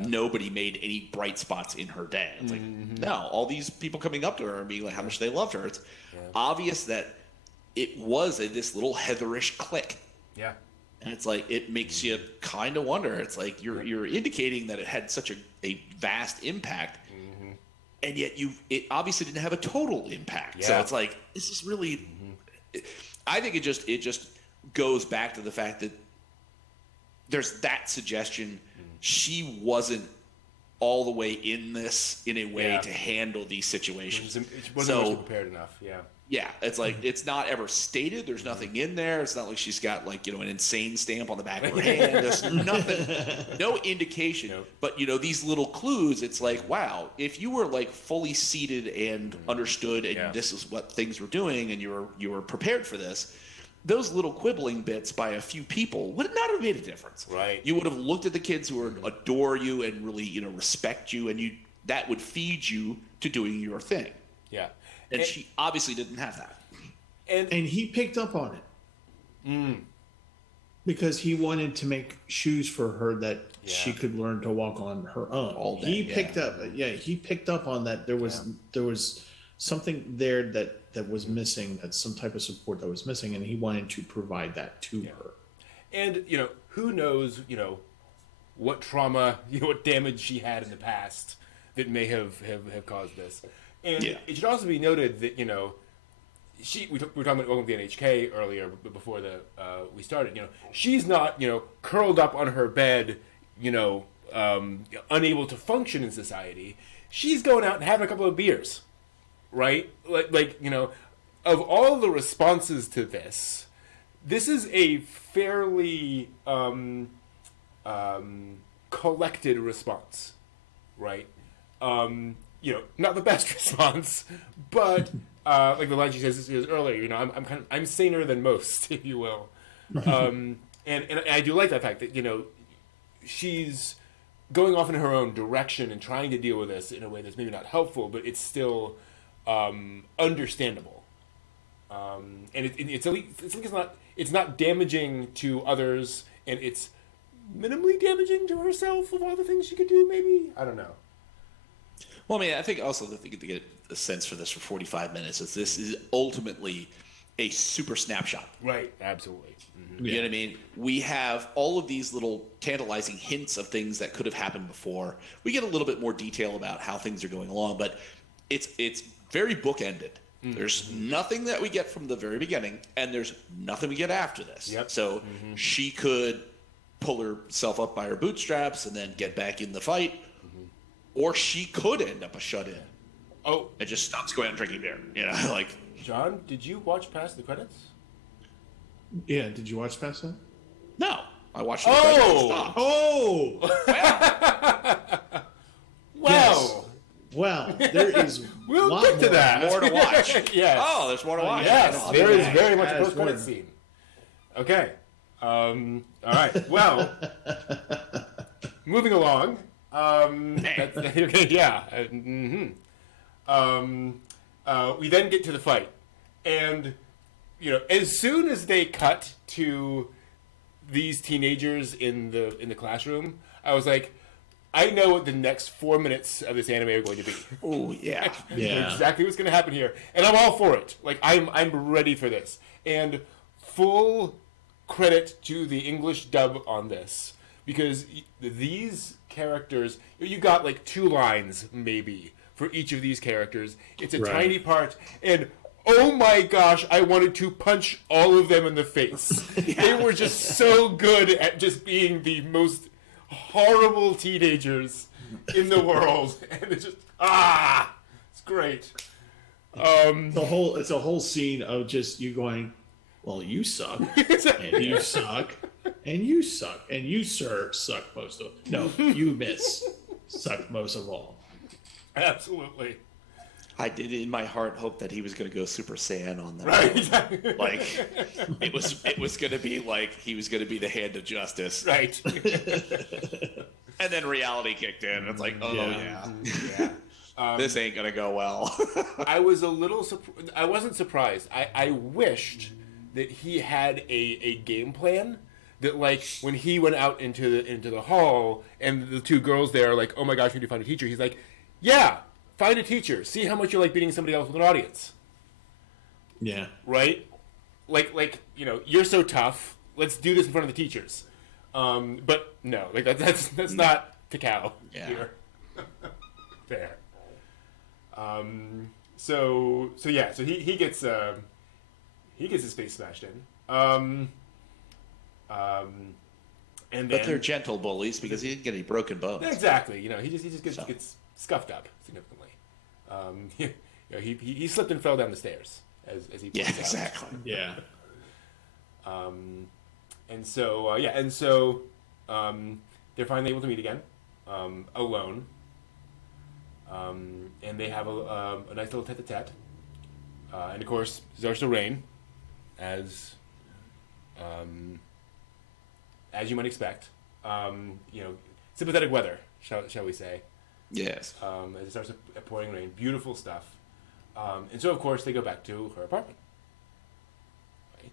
nobody made any bright spots in her day. It's no, all these people coming up to her and being how much they loved her. It's obvious that it was this little Heatherish clique. Yeah. And it's it makes you kind of wonder. It's you're indicating that it had such a vast impact, and yet it obviously didn't have a total impact. Yeah. So it's this is really. I think it just goes back to the fact that there's that suggestion she wasn't all the way in this in a way to handle these situations. It wasn't prepared enough. Yeah. Yeah, it's it's not ever stated. There's nothing in there. It's not like she's got an insane stamp on the back of her hand. There's nothing, no indication. Nope. But these little clues. It's wow, if you were fully seated and understood, and this is what things were doing, and you were prepared for this, those little quibbling bits by a few people would not have made a difference. Right. You would have looked at the kids who adore you and really respect you, and that would feed you to doing your thing. Yeah. And she obviously didn't have that. And he picked up on it. Because he wanted to make shoes for her that she could learn to walk on her own. He picked up on that. There was something there that was missing, that some type of support that was missing, and he wanted to provide that to her. And who knows, what trauma, what damage she had in the past that may have caused this. And it should also be noted that, we were talking about Welcome to the NHK earlier, before we started. She's not curled up on her bed, unable to function in society. She's going out and having a couple of beers, right? Of all the responses to this, this is a fairly collected response, right? Not the best response, but like the line she says earlier, I'm saner than most, if you will. And I do like that fact that she's going off in her own direction and trying to deal with this in a way that's maybe not helpful, but it's still understandable. And it's not damaging to others, and it's minimally damaging to herself of all the things she could do. Maybe, I don't know. Well, I mean, I think also the thing to get a sense for this for 45 minutes is this is ultimately a super snapshot. Right, absolutely. Mm-hmm. You know what I mean? We have all of these little tantalizing hints of things that could have happened before. We get a little bit more detail about how things are going along, but it's very bookended. Mm-hmm. There's nothing that we get from the very beginning, and there's nothing we get after this. Yep. So she could pull herself up by her bootstraps and then get back in the fight, or she could end up a shut-in. Oh, and just stops going out drinking beer. Like. John, did you watch past the credits? Yeah, did you watch past that? No, I watched the credits and stopped. Wow. Yes. Well, there is we'll get to that. More to watch. Yes. Oh, there's more to watch. Yes, there is very much a That is post-credit one. scene. Okay. All right. Well, moving along. Okay, yeah. We then get to the fight, and as soon as they cut to these teenagers in the classroom, I was like, I know what the next 4 minutes of this anime are going to be. Oh yeah, Yeah. Exactly what's going to happen here, and I'm all for it. Like I'm ready for this, and full credit to the English dub on this, because these characters, you got like 2 lines maybe for each of these characters. It's a Right. tiny part, and oh my gosh, I wanted to punch all of them in the face. They were just so good at just being the most horrible teenagers in the world, and it's just it's great. It's a whole scene of just you going, well, you suck, and you suck, and you suck, and you, sir, suck most of all. No, you miss, suck most of all. Absolutely. I did in my heart hope that he was going to go Super Saiyan on that. Right, exactly. Like it was going to be like he was going to be the hand of justice. Right. And then reality kicked in. It's like, oh yeah, Yeah. this ain't going to go well. I was a little I wasn't surprised. I wished that he had a game plan that, like, when he went out into the hall and the 2 girls there are like, oh my gosh, we need to find a teacher. He's like, yeah, find a teacher. See how much you like beating somebody else with an audience. Yeah. Right? Like you're so tough. Let's do this in front of the teachers. But no, like that's not Takao here. Fair. So he gets his face smashed in. And then, But they're gentle bullies because he didn't get any broken bones. exactly. He just gets scuffed up significantly. He slipped and fell down the stairs as he points Yeah, out. exactly. Yeah. And so they're finally able to meet again, alone. And they have a nice little tete-a-tete. And of course, starts to rain, as you might expect. Sympathetic weather, shall we say? Yes. As it starts pouring rain, beautiful stuff. And so, of course, they go back to her apartment. Right?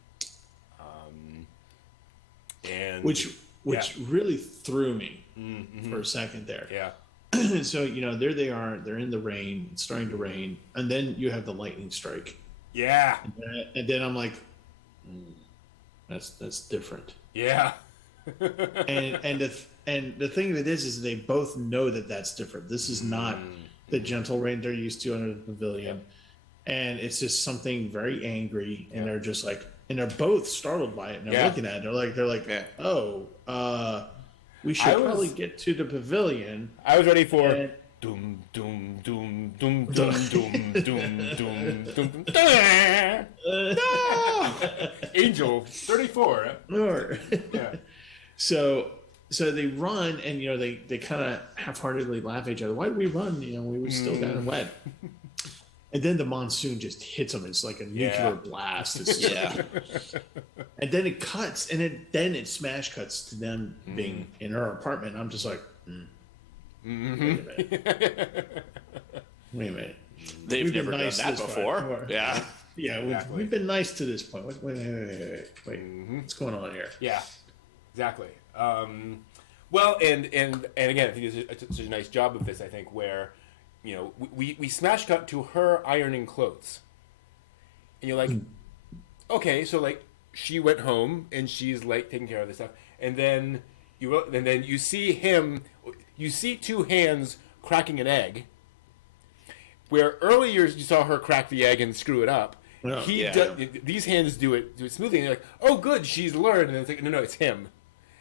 And Which really threw me Mm-hmm. for a second there. yeah, So, there they are. They're in the rain. It's starting to rain. And then you have the lightning strike. yeah, And then I'm like, that's different. yeah. And the thing of it is they both know that that's different. This is not the gentle rain they're used to under the pavilion. and it's just something very angry, and they're just like, and they're both startled by it, and they're looking at it. They're like, Yeah. oh, we should probably get to the pavilion. I was ready for And- doom doom doom doom doom doom doom doom doom doom. Angel 34. Or- Yeah. So they run, and they kind of half-heartedly laugh at each other. Why did we run? We were still kind of wet. And then the monsoon just hits them. It's like a nuclear blast. It's just- Yeah. And then it cuts, and then it smash cuts to them being in her apartment. I'm just like, wait a minute. Wait a minute. They've We've been never nice done that this far. before. Yeah. Yeah, Exactly. we've been nice to this point. Wait. What's going on here? Yeah, exactly. Well, and again, I think it's such a nice job of this. I think where, we smash cut to her ironing clothes, and you're like, okay, so like she went home and she's like taking care of this stuff, and then you see him, you see two hands cracking an egg. Where earlier you saw her crack the egg and screw it up. Yeah. These hands do it smoothly, and you're like, oh, good, she's learned. And it's like, no, it's him.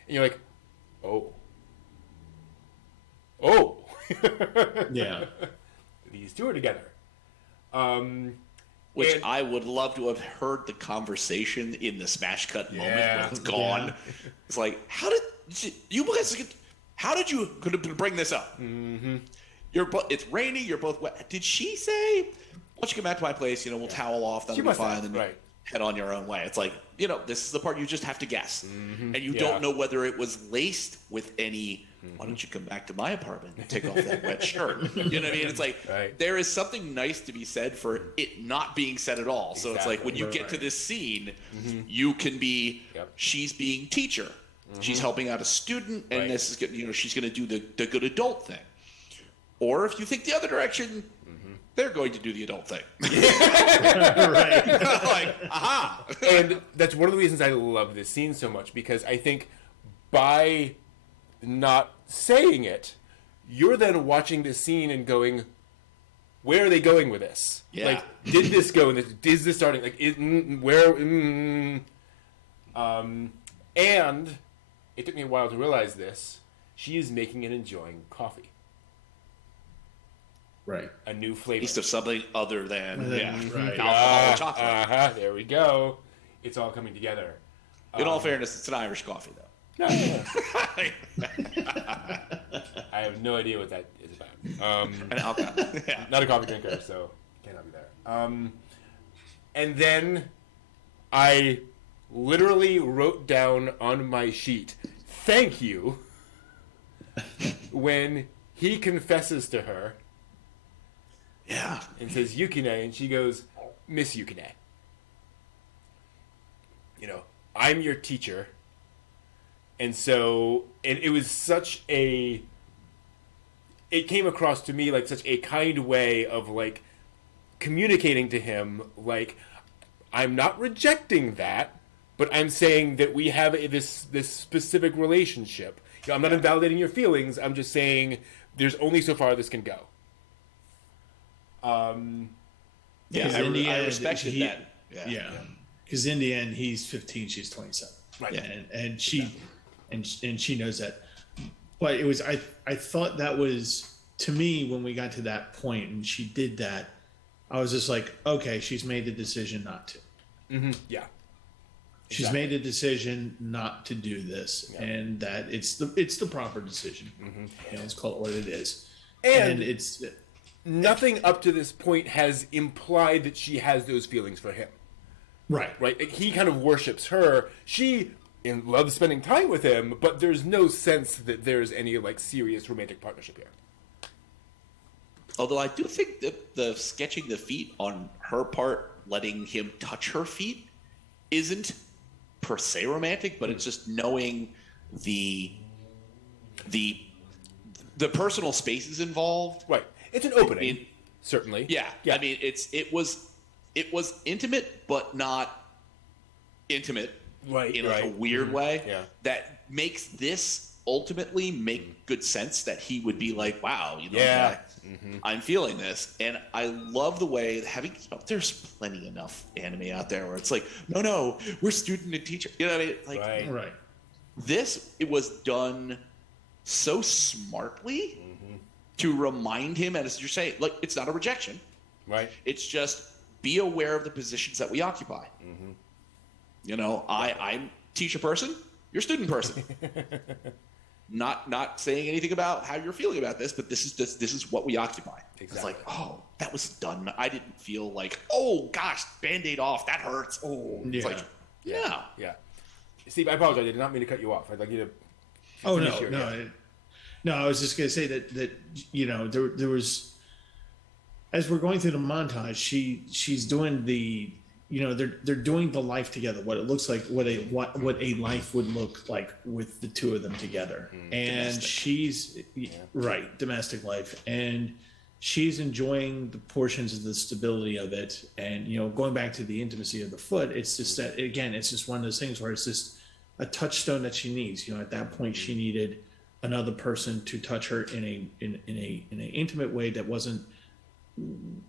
And you're like, oh. Yeah. These two are together. Which And- I would love to have heard the conversation in the smash cut moment Yeah. when it's gone. It's like, how did you bring this up? Mm-hmm. It's raining. You're both wet. Did she say, "Why don't you come back to my place? We'll towel off. That'll She be must fine." have, And right. head on your own way. It's like, this is the part you just have to guess, and you Yeah. don't know whether it was laced with any. Why don't you come back to my apartment and take off that wet shirt? You know what I mean? It's like Right. there is something nice to be said for it not being said at all. So it's like when you Exactly. get to this scene, you can be Yep. she's being teacher, she's helping out a student, and Right. this is she's going to do the good adult thing. Or if you think the other direction, they're going to do the adult thing. Right. Like, aha. And that's one of the reasons I love this scene so much, because I think by not saying it, you're then watching this scene and going, where are they going with this? Yeah. Like, did this go in this? Is this starting? Like, where? And it took me a while to realize this. She is making and enjoying coffee, Right. a new flavor. Taste of something other than Right. alcohol or chocolate. There we go. It's all coming together. In all fairness, it's an Irish coffee, though. No, I have no idea what that is about. An alcohol. Yeah. Not a coffee drinker, so cannot be there. And then I literally wrote down on my sheet, "Thank you," when he confesses to her Yeah. and says Yukine, and she goes, "Miss Yukine, I'm your teacher." And so, and it was it came across to me like such a kind way of like communicating to him, like, I'm not rejecting that, but I'm saying that we have this specific relationship. I'm not invalidating your feelings. I'm just saying there's only so far this can go. Yeah, Because in the I end, respected he- that. Yeah. Because in the end, he's 15, she's 27. Right. Yeah. And she knows that. But it was I thought that was, to me, when we got to that point and she did that, I was just like, okay, she's made the decision not to. Yeah. She's made a decision not to do this, and that it's the proper decision. Let's call it what it is. And it's Nothing up to this point has implied that she has those feelings for him. right. Right? Like, he kind of worships her. She loves spending time with him, but there's no sense that there's any like serious romantic partnership here. Although I do think that the sketching the feet on her part, letting him touch her feet, isn't per se romantic, but it's just knowing the personal spaces involved. Right. It's an opening, I mean, certainly. Yeah. I mean, it was intimate, but not intimate Right, in like a right. weird way. Yeah. That makes this ultimately make good sense that he would be like, wow, Yeah. I'm feeling this. And I love the way there's plenty enough anime out there where it's like, no, we're student and teacher. You know what I mean? Like, Right. Right. it was done so smartly to remind him, as you're saying, like, it's not a rejection. Right. It's just be aware of the positions that we occupy. I'm teacher person, you're student person. Not saying anything about how you're feeling about this, but this is what we occupy. Exactly. It's like, oh, that was done. I didn't feel like, oh gosh, Band-Aid off, that hurts. Oh, it's Yeah. like, yeah. Yeah. Steve, I apologize. I did not mean to cut you off. I'd like you to. Oh finish no, your- no, yeah. no. I was just gonna say that there was, as we're going through the montage, she's doing the, they're doing the life together, what it looks like, what a life would look like with the two of them together, and Domestic. she's right, domestic life, and she's enjoying the portions of the stability of it, and going back to the intimacy of the foot, it's just that, again, it's just one of those things where it's just a touchstone that she needs. At that point she needed another person to touch her in a intimate way that wasn't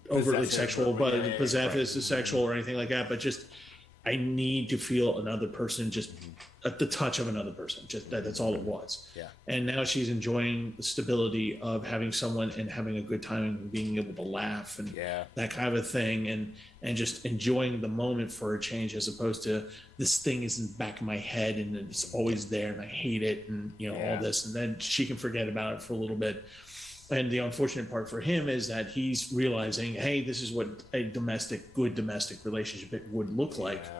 overtly Possessive, sexual, but yeah, possessive, sexual, or anything like that. But just, I need to feel another person, just at the touch of another person. Just that's all it was. Yeah. And now she's enjoying the stability of having someone and having a good time and being able to laugh and Yeah. that kind of a thing, and just enjoying the moment for a change, as opposed to this thing is in the back of my head and it's always there and I hate it, and Yeah. all this, and then she can forget about it for a little bit. And the unfortunate part for him is that he's realizing, hey, this is what a good domestic relationship would look like. Yeah.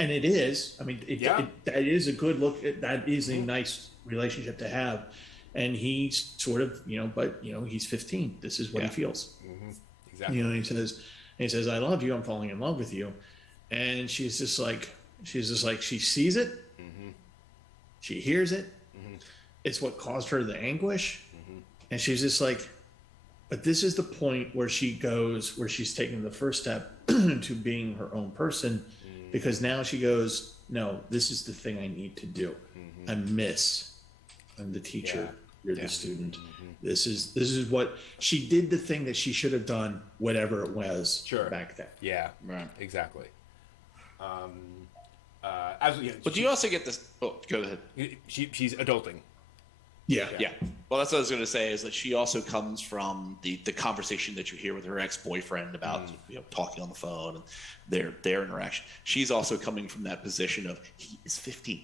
And it is. I mean, Yeah. that is a good look. That is a nice relationship to have. And he's sort of, but he's 15. This is what he Yeah. feels. Exactly. He says, I love you. I'm falling in love with you. And she's just like, she sees it. She hears it. It's what caused her the anguish. And she's just like, but this is the point where she's taking the first step to being her own person, because now she goes, no, this is the thing I need to do. I'm the teacher. Yeah. You're the student. This is what she did, the thing that she should have done, whatever it was back then. Yeah. Right. Exactly. Absolutely. Yeah. But do you also get this? Oh, go ahead. She's adulting. Yeah. Yeah. Well, that's what I was going to say, is that she also comes from the conversation that you hear with her ex-boyfriend about talking on the phone and their interaction. She's also coming from that position of, he is 15.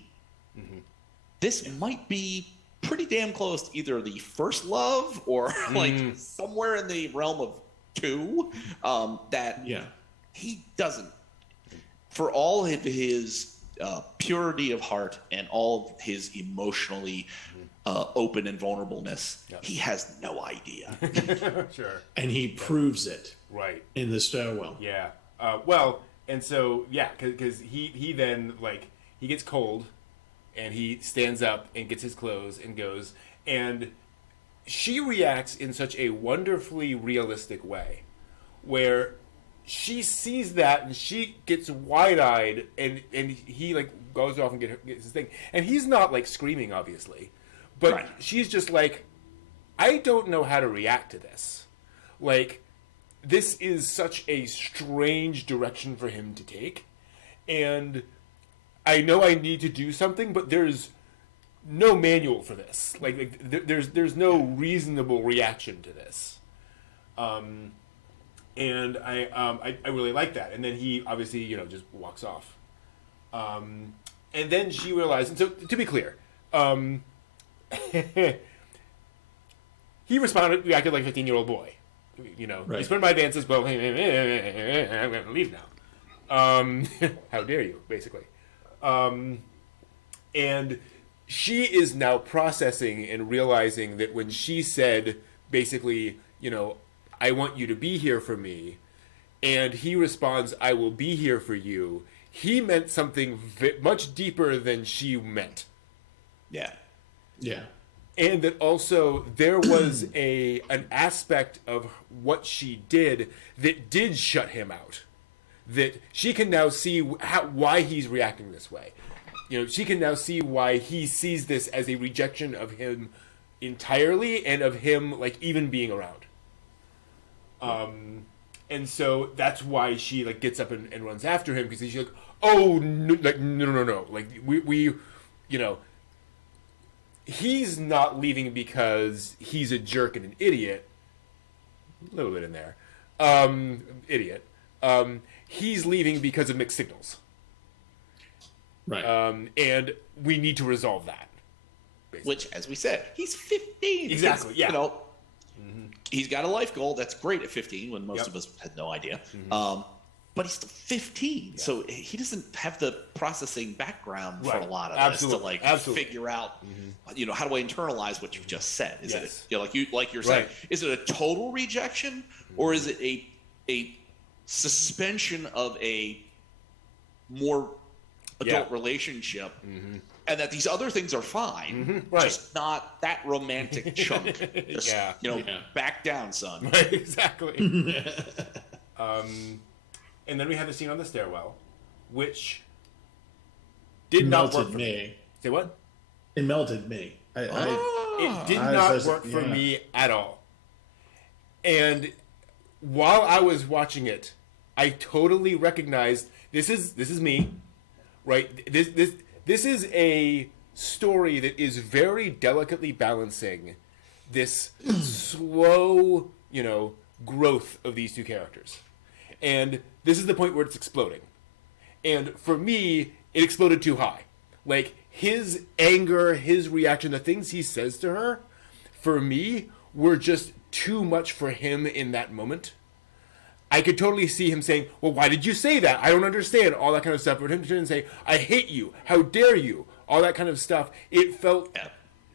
This might be pretty damn close to either the first love or like somewhere in the realm of 2, that he doesn't, for all of his purity of heart and all of his emotionally open and vulnerableness, he has no idea. Sure. And he proves it Right. in the stairwell. Yeah. And so because he then he gets cold, and he stands up and gets his clothes and goes, and she reacts in such a wonderfully realistic way, where she sees that and she gets wide-eyed, and he goes off and gets his thing, and he's not screaming, obviously, but she's just like, I don't know how to react to this. This is such a strange direction for him to take, and I know I need to do something, but there's no manual for this. There's no reasonable reaction to this. And I really like that. And then he obviously just walks off. And then she realized. And so to be clear, he reacted like a 15-year-old boy. He spurned my advances, but I'm going to leave now. How dare you, basically. And she is now processing and realizing that when she said, basically, I want you to be here for me, and he responds, I will be here for you, he meant something much deeper than she meant. Yeah. Yeah. And that also there was an aspect of what she did that did shut him out. That she can now see why he's reacting this way. she can now see why he sees this as a rejection of him entirely and of him like even being around. And so that's why she like gets up and runs after him, because she's like, oh no, like no, like we he's not leaving because he's a jerk and an idiot. A little bit in there, idiot. He's leaving because of mixed signals. Right. And we need to resolve that. Basically. Which, as we said, he's 15. Exactly, yeah. He's got a life goal. That's great at 15, when most Yep. of us had no idea. But he's still 15, so he doesn't have the processing background for Right. a lot of Absolutely. this to like Absolutely. figure out, how do I internalize what you've just said? Is Yes. it like you're saying? Right. Is it a total rejection, or is it a suspension of a more adult relationship, and that these other things are fine, Right. just not that romantic chunk. Just, Yeah. back down, son. Right, exactly. And then we have the scene on the stairwell, which did not work melted for me. me. Say what? It melted me. It did I not was- work for yeah. me at all. And while I was watching it, I totally recognized this is me, right? This is a story that is very delicately balancing this slow, growth of these two characters. And this is the point where it's exploding. And for me, it exploded too high. Like, his anger, his reaction, the things he says to her, for me, were just too much for him in that moment. I could totally see him saying, well, why did you say that? I don't understand. All that kind of stuff. For him to turn and say, I hate you. How dare you? All that kind of stuff. It felt,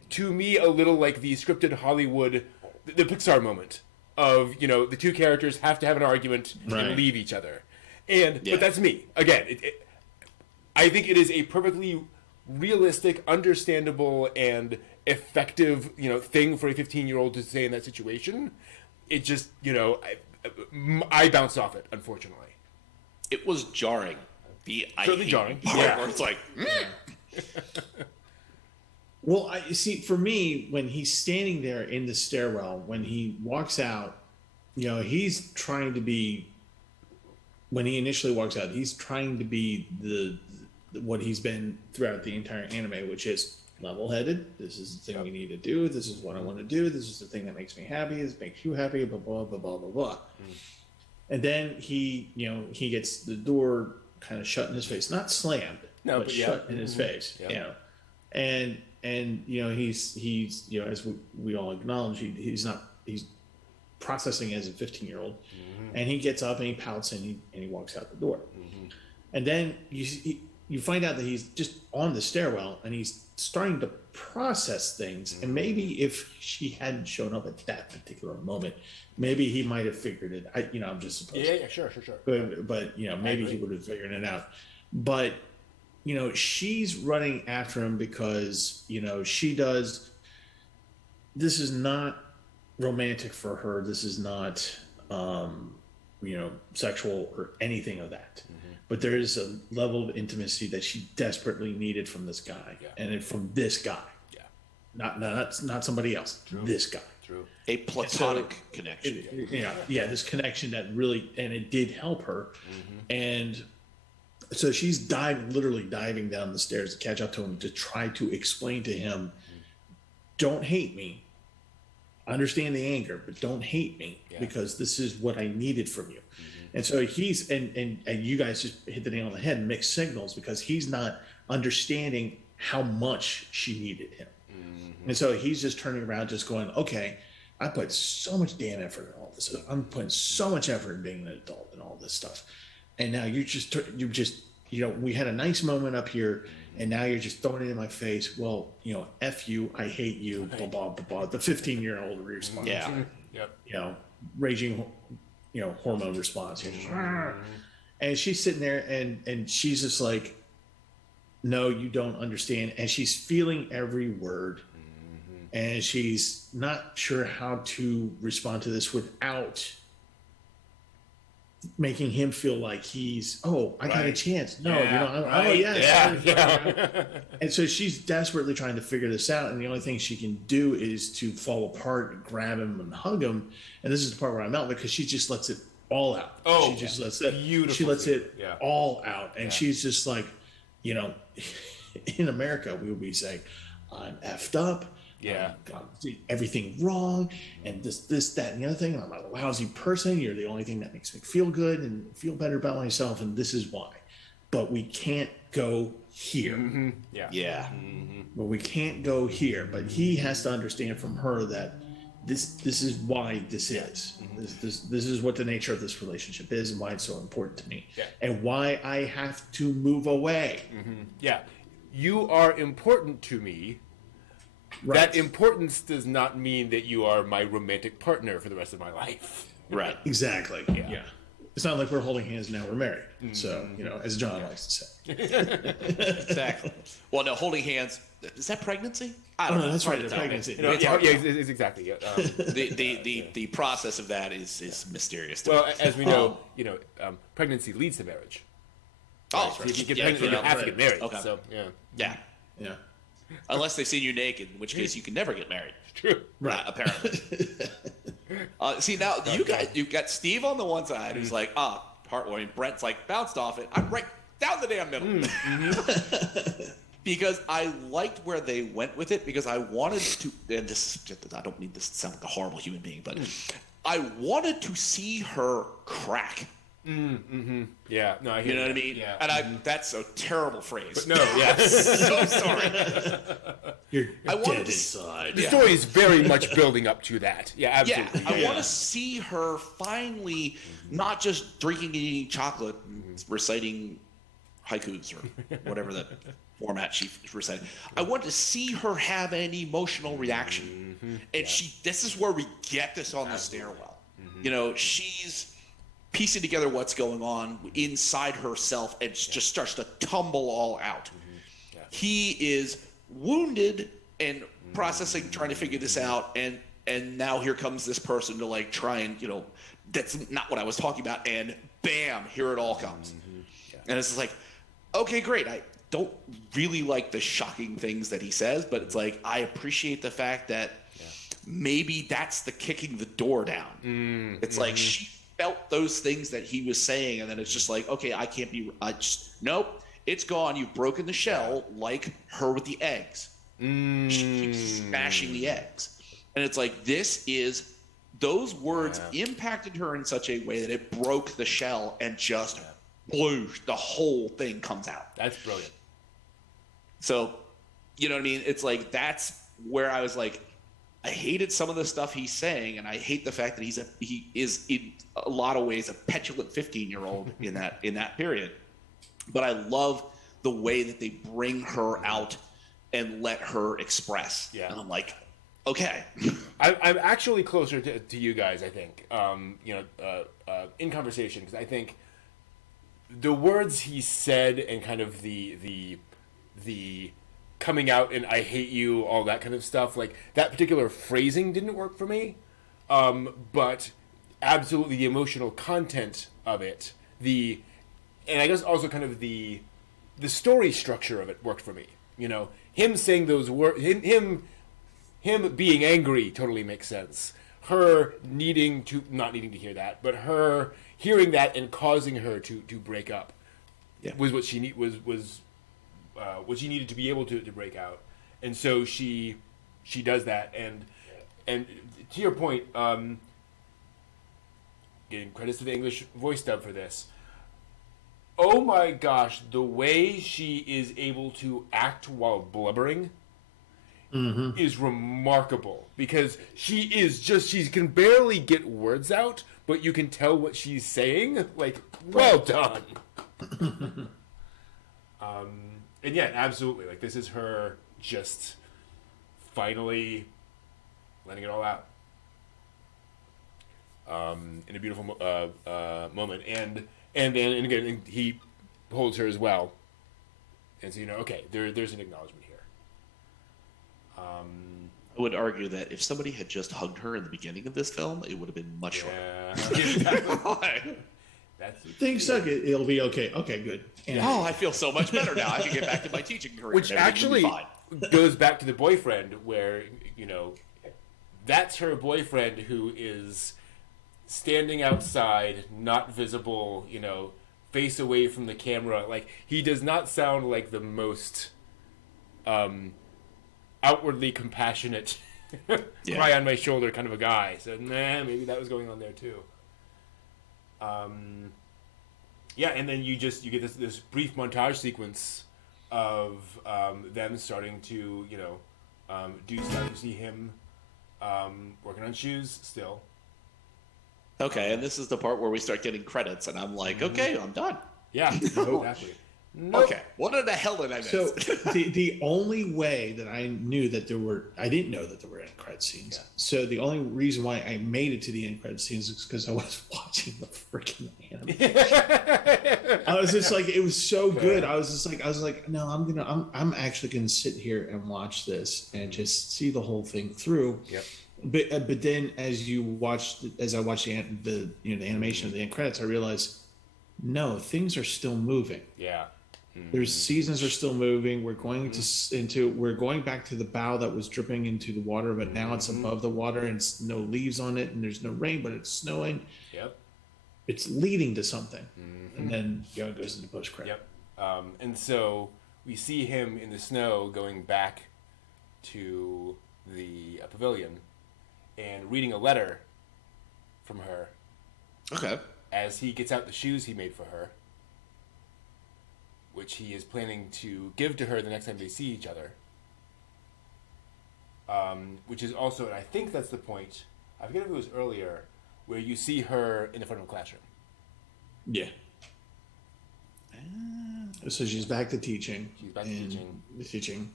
to me, a little like the scripted Hollywood, the Pixar moment of, the two characters have to have an argument and leave each other. But that's me. Again, I think it is a perfectly realistic, understandable, and effective, thing for a 15-year-old to say in that situation. It just, I bounced off it, unfortunately. It was jarring. Certainly jarring. Part Yeah. where it's like, Well, you see, for me, when he's standing there in the stairwell, when he walks out, he's trying to be. When he initially walks out, he's trying to be the what he's been throughout the entire anime, which is level-headed. This is the thing we need to do. This is what I want to do. This is the thing that makes me happy. This makes you happy. Blah blah blah blah blah blah. And then he gets the door kind of shut in his face, not slammed, but shut in his face. Yeah. And he's as we all acknowledge, he's processing as a 15-year-old, and he gets up and he pouts and he walks out the door, and then you find out that he's just on the stairwell and he's starting to process things, and maybe if she hadn't shown up at that particular moment, maybe he might have figured it. I'm just supposing. Yeah, sure. But maybe he would have figured it out. But she's running after him because she does. This is not romantic for her. This is not sexual or anything of that. But there is a level of intimacy that she desperately needed from this guy, and from this guy. Yeah, not somebody else. True. This guy. True. a platonic connection. This connection that really, and it did help her. And so she's literally diving down the stairs to catch up to him, to try to explain to him, don't hate me. I understand the anger, but don't hate me, because this is what I needed from you. And so he's, and you guys just hit the nail on the head, mixed signals, because he's not understanding how much she needed him. And so he's just turning around, just going, okay, I put so much damn effort in all this. I'm putting so much effort in being an adult and all this stuff. And now you just, we had a nice moment up here, and now you're just throwing it in my face. Well, F you, I hate you, blah, blah, blah, blah. The 15-year-old response. Yeah. Raging, hormone response. And she's sitting there and she's just like, no, you don't understand. And she's feeling every word. And she's not sure how to respond to this without making him feel like he's, I got a Right. chance. No, Yeah, oh right. yes. Yeah. And so she's desperately trying to figure this out, and the only thing she can do is to fall apart, grab him, and hug him. And this is the part where I'm out because she just lets it all out. Oh, she just yeah. lets it. Beautiful She lets scene. it Yeah. all out, and Yeah. she's just like, you know, in America we would be saying, "I'm effed up." Yeah. Did everything wrong, and this, that, and the other thing. And I'm a lousy person. You're the only thing that makes me feel good and feel better about myself, and this is why. But we can't go here. Yeah. Yeah. But we can't go here. But he has to understand from her that this is why this is. This is what the nature of this relationship is, and why it's so important to me, Yeah. and why I have to move away. Yeah. You are important to me. Right. That importance does not mean that you are my romantic partner for the rest of my life. Right. Exactly. Yeah. It's not like we're holding hands now we're married. So, as John likes to say. Exactly. Well, no, holding hands. Is that pregnancy? I don't know. That's It's hard right. to The tell. pregnancy. You know, It's yeah, hard yeah, to tell. it's exactly. Yeah. The process of that is mysterious. To Well, me. as we know, pregnancy leads to marriage. Oh, So if you get yeah, pregnant, you have to get married. Okay. So yeah, yeah. Yeah. Unless they've seen you naked, in which case you can never get married. true. Right. Apparently. See, now you've got Steve on the one side who's like, heartwarming. Brent's like, bounced off it. I'm right down the damn middle. Because I liked where they went with it, because I wanted to, and this is just, I don't mean this to sound like a horrible human being, but I wanted to see her crack. Yeah, no, I hear You know what I that. mean? Yeah. And that's a terrible phrase. No, yeah. So sorry. You're I wanted dead to inside. The story is very much building up to that. Yeah, Yeah, absolutely. I want to see her finally not just drinking and eating chocolate and reciting haikus or whatever that format she recited. I want to see her have an emotional reaction. And this is where we get this on the stairwell. She's piecing together what's going on inside herself and just starts to tumble all out. He is wounded and processing, trying to figure this out, and now here comes this person to like try and that's not what I was talking about, and bam, here it all comes. And it's like, okay, great. I don't really like the shocking things that he says, but it's like I appreciate the fact that maybe that's the kicking the door down. It's like she felt those things that he was saying, and then it's just like, okay, nope, it's gone. You've broken the shell, like her with the eggs. She keeps smashing the eggs. And it's like, those words impacted her in such a way that it broke the shell and just blew, the whole thing comes out. That's brilliant. So, you know what I mean? It's like, that's where I was like, I hated some of the stuff he's saying, and I hate the fact that he is in a lot of ways a petulant 15-year-old in that period. But I love the way that they bring her out and let her express. Yeah. And I'm like, okay. I'm actually closer to you guys, I think, in conversation, because I think the words he said and kind of the coming out and I hate you, all that kind of stuff, like that particular phrasing didn't work for me, but absolutely the emotional content of it, and I guess also kind of the story structure of it worked for me. Him saying those words, him being angry totally makes sense. Her not needing to hear that, but her hearing that and causing her to break up was what she was what she needed to be able to break out. And so she does that, and to your point, getting credits to the English voice dub for this. Oh my gosh, the way she is able to act while blubbering is remarkable, because she can barely get words out, but you can tell what she's saying. Like, well done. And yeah, absolutely. Like, this is her just finally letting it all out. In a beautiful moment. And again, he holds her as well. And so, okay, there's an acknowledgement here. I would argue that if somebody had just hugged her in the beginning of this film, it would have been much shorter. Yeah. That's Things suck. It'll be okay. Okay, good. And Oh, I feel so much better now. I can get back to my teaching career. which and everything will be actually fine. goes back to the boyfriend, where that's her boyfriend who is standing outside, not visible, face away from the camera. Like, he does not sound like the most outwardly compassionate, cry on my shoulder kind of a guy. So, maybe that was going on there too. Yeah, and then you get this brief montage sequence of them starting to, do stuff. You see him working on shoes still. Okay, and this is the part where we start getting credits, and I'm like, okay, I'm done. Yeah, exactly. Nope. Okay, what in the hell did I miss? So the only way that I knew that I didn't know that there were end credit scenes. Yeah. So the only reason why I made it to the end credit scenes is because I was watching the freaking anime. I was just like, it was so good. I was like, no, I'm actually gonna sit here and watch this and just see the whole thing through. Yep. But then as I watched the animation of the end credits, I realized, no, things are still moving. Yeah. There's seasons are still moving. We're going we're going back to the bow that was dripping into the water, but now it's above the water and it's no leaves on it and there's no rain, but it's snowing. Yep. It's leading to something. And then it goes into post credit. Yep. And so we see him in the snow going back to the pavilion and reading a letter from her Okay. as he gets out the shoes he made for her, which he is planning to give to her the next time they see each other. Which is also, and I think that's the point, I forget if it was earlier, where you see her in the front of a classroom. Yeah. So she's back to teaching. She's back to teaching. Teaching.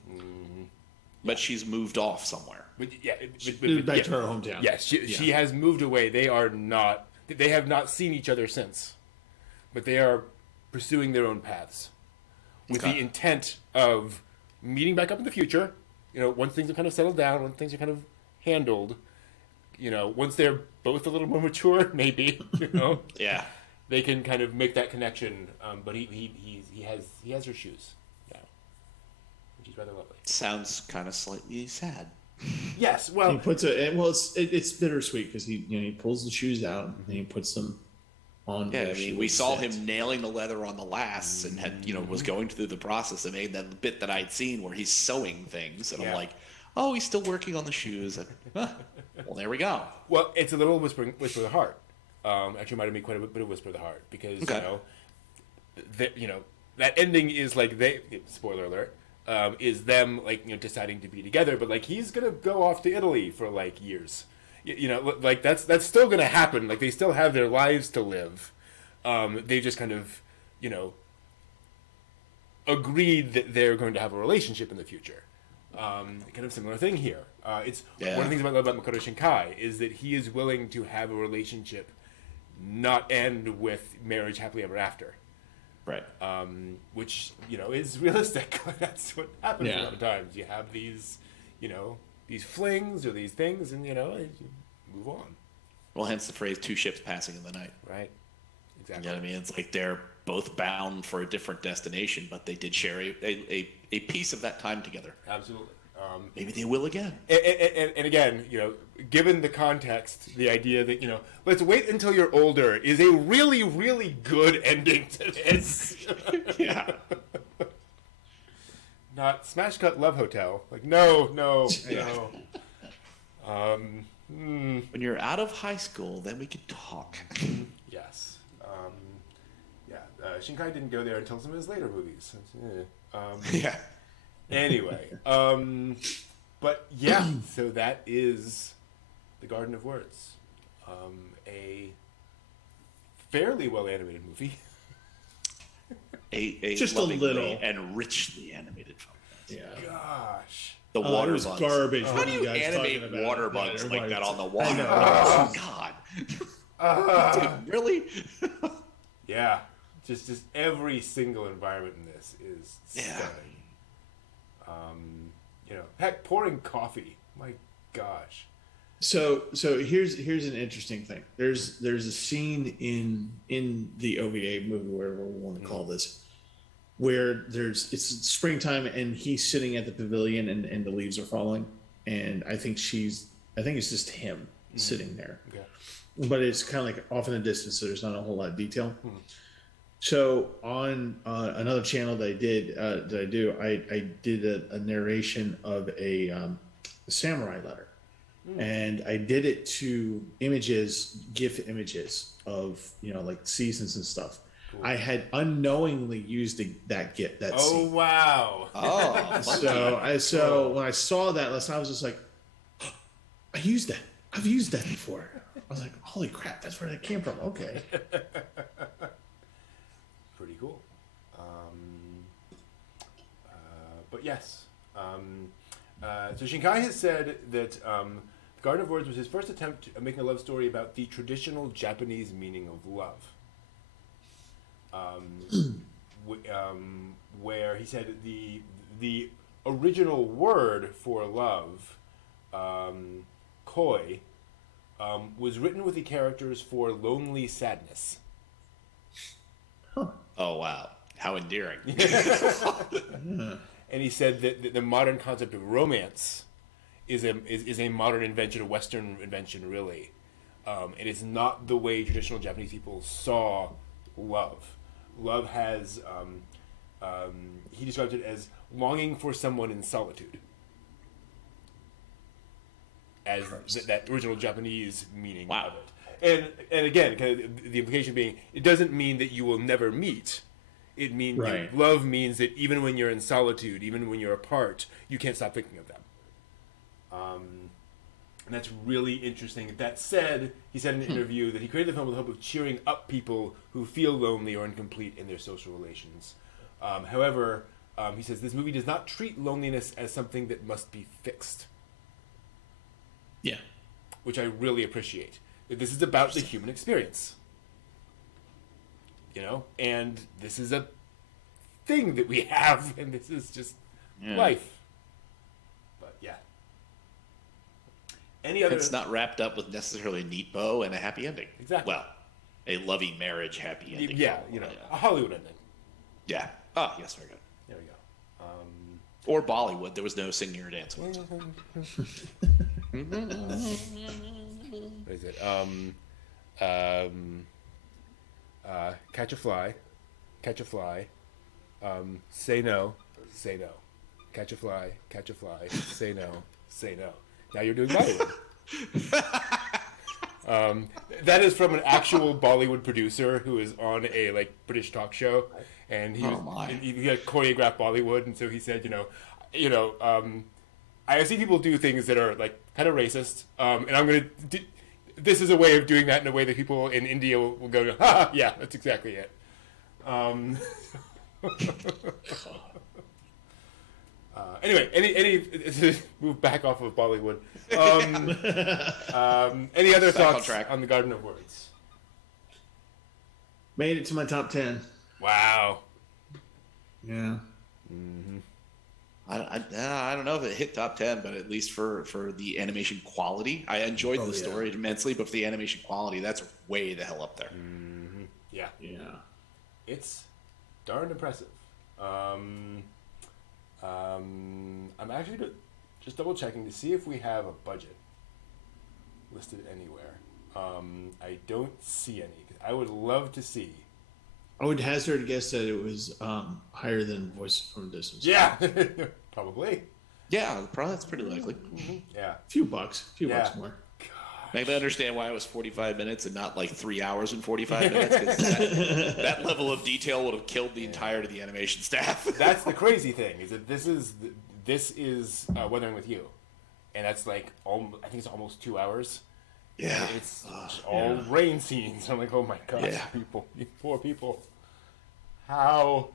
But she's moved off somewhere. But yeah, Back to her hometown. Yes, she has moved away. They have not seen each other since, but they are pursuing their own paths with the intent of meeting back up in the future. Once things are kind of settled down, once things are kind of handled, once they're both a little more mature, maybe, Yeah. they can kind of make that connection. But he has her shoes now, which is rather lovely. Sounds kind of slightly sad. Yes, well, He puts it's bittersweet because he pulls the shoes out and he puts them on. Yeah, where I she mean, we would saw sit. him nailing the leather on the lasts and had, was going through the process and made that bit that I'd seen where he's sewing things. And I'm like, oh, he's still working on the shoes. And, well, there we go. Well, it's a little whisper of the heart. Actually, reminded me quite a bit of Whisper of the Heart because that ending is like spoiler alert, is them deciding to be together, but he's gonna go off to Italy for years. That's still gonna happen. They still have their lives to live. They just kind of agreed that they're going to have a relationship in the future. Kind of similar thing here. It's one of the things I love about Makoto Shinkai is that he is willing to have a relationship not end with marriage happily ever after. Right. Which, is realistic. That's what happens a Yeah. lot of times. You have these, these flings or these things and, you move on. Well, hence the phrase two ships passing in the night. Right. Exactly. You know what I mean? It's like they're both bound for a different destination, but they did share a piece of that time together. Absolutely. Maybe they will again. And again, given the context, the idea that, let's wait until you're older is a really, really good ending to this. Yeah. Not Smash Cut Love Hotel. No. When you're out of high school, then we can talk. Yes. Shinkai didn't go there until some of his later movies. Yeah. Anyway, but yeah, so that is The Garden of Words, a fairly well animated movie. A Just a lovingly little. and richly animated film. Yeah. Gosh, The It water was bugs. garbage. How What do are you guys animate talking about? water Yeah, bugs like everybody- that on the I water? know. Oh God! Dude, really? yeah, just every single environment in this is stunning. Heck, pouring coffee. My gosh. So here's an interesting thing. There's a scene in the OVA movie, whatever we want to call this, where it's springtime and he's sitting at the pavilion and the leaves are falling, and I think it's just him sitting there, but it's kind of like off in the distance, so there's not a whole lot of detail. So on another channel that I did a narration of a samurai letter. And I did it to GIF images of, like seasons and stuff. Cool. I had unknowingly used that GIF, that scene. Oh, wow. Oh, so when I saw that last night, I was just like, oh, I've used that before. I was like, holy crap, that's where that came from. Okay. Pretty cool. But yes. So Shinkai has said that Garden of Words was his first attempt at making a love story about the traditional Japanese meaning of love. Where he said the original word for love, koi, was written with the characters for lonely sadness. Oh, wow. How endearing. And he said that the modern concept of romance is a modern invention, a Western invention, really. It is not the way traditional Japanese people saw love. Love has, he describes it as longing for someone in solitude. As that original Japanese meaning of it. And again, kind of the implication being, it doesn't mean that you will never meet. It means love means that even when you're in solitude, even when you're apart, you can't stop thinking of them. And that's really interesting. That said, he said in an interview that he created the film with the hope of cheering up people who feel lonely or incomplete in their social relations. However, he says this movie does not treat loneliness as something that must be fixed. Yeah. Which I really appreciate. That this is about the human experience. And this is a thing that we have, and this is just life. But yeah. Any other? It's not wrapped up with necessarily a neat bow and a happy ending. Exactly. Well, a loving marriage happy ending. Yeah, a Hollywood ending. Yeah. Oh, yes, very good. There we go. Or Bollywood. There was no singing or dancing. What is it? Catch a fly. Say no. Catch a fly. Say no. Now you're doing Bollywood. That is from an actual Bollywood producer who is on a British talk show, and he had choreographed Bollywood, and so he said, I see people do things that are kind of racist, and I'm gonna. This is a way of doing that in a way that people in India will go, ha, yeah, that's exactly it. Anyway, any move back off of Bollywood. Any other thoughts on the Garden of Words? Made it to my top 10. Wow. Yeah. Mm-hmm. I don't know if it hit top 10, but at least for the animation quality, I enjoyed the story immensely, but for the animation quality, that's way the hell up there. Mm-hmm. Yeah. It's darn impressive. I'm actually just double checking to see if we have a budget listed anywhere. I don't see any. I would love to see. I would hazard a guess that it was higher than Voice from a Distance. Yeah, probably. Yeah, probably that's pretty likely. Mm-hmm. Yeah, a few bucks more. God. Maybe I understand why it was 45 minutes and not 3 hours and 45 minutes. 'Cause that level of detail would have killed the entirety of the animation staff. That's the crazy thing, is that this is Weathering with You, and that's I think it's almost 2 hours. Yeah, it's all rain scenes. I'm like, oh my god, people, you poor people. How?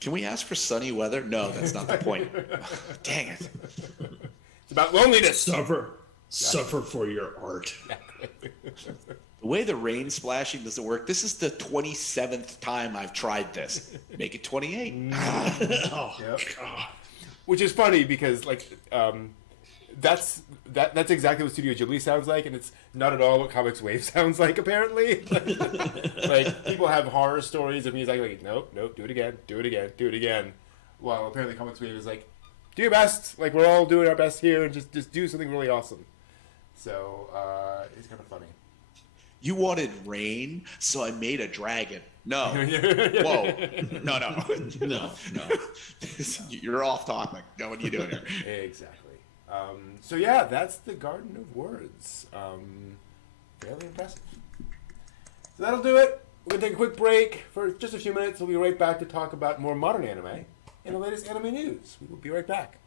Can we ask for sunny weather? No, that's not the point. Dang it! It's about loneliness. Suffer for your art. The way the rain splashing doesn't work. This is the 27th time I've tried this. Make it 28. Oh, yep. God. Which is funny because that's exactly what Studio Ghibli sounds like, and it's not at all what Comics Wave sounds like. Apparently, like people have horror stories of Miyazaki like, nope, do it again. While apparently Comics Wave is like, do your best. Like we're all doing our best here, and just do something really awesome. So it's kind of funny. You wanted rain, so I made a dragon. No. Whoa. No. You're off topic. No, what are you doing here? Exactly. So yeah, that's the Garden of Words. Fairly impressive. So that'll do it. We're gonna take a quick break for just a few minutes. We'll be right back to talk about more modern anime and the latest anime news. We will be right back.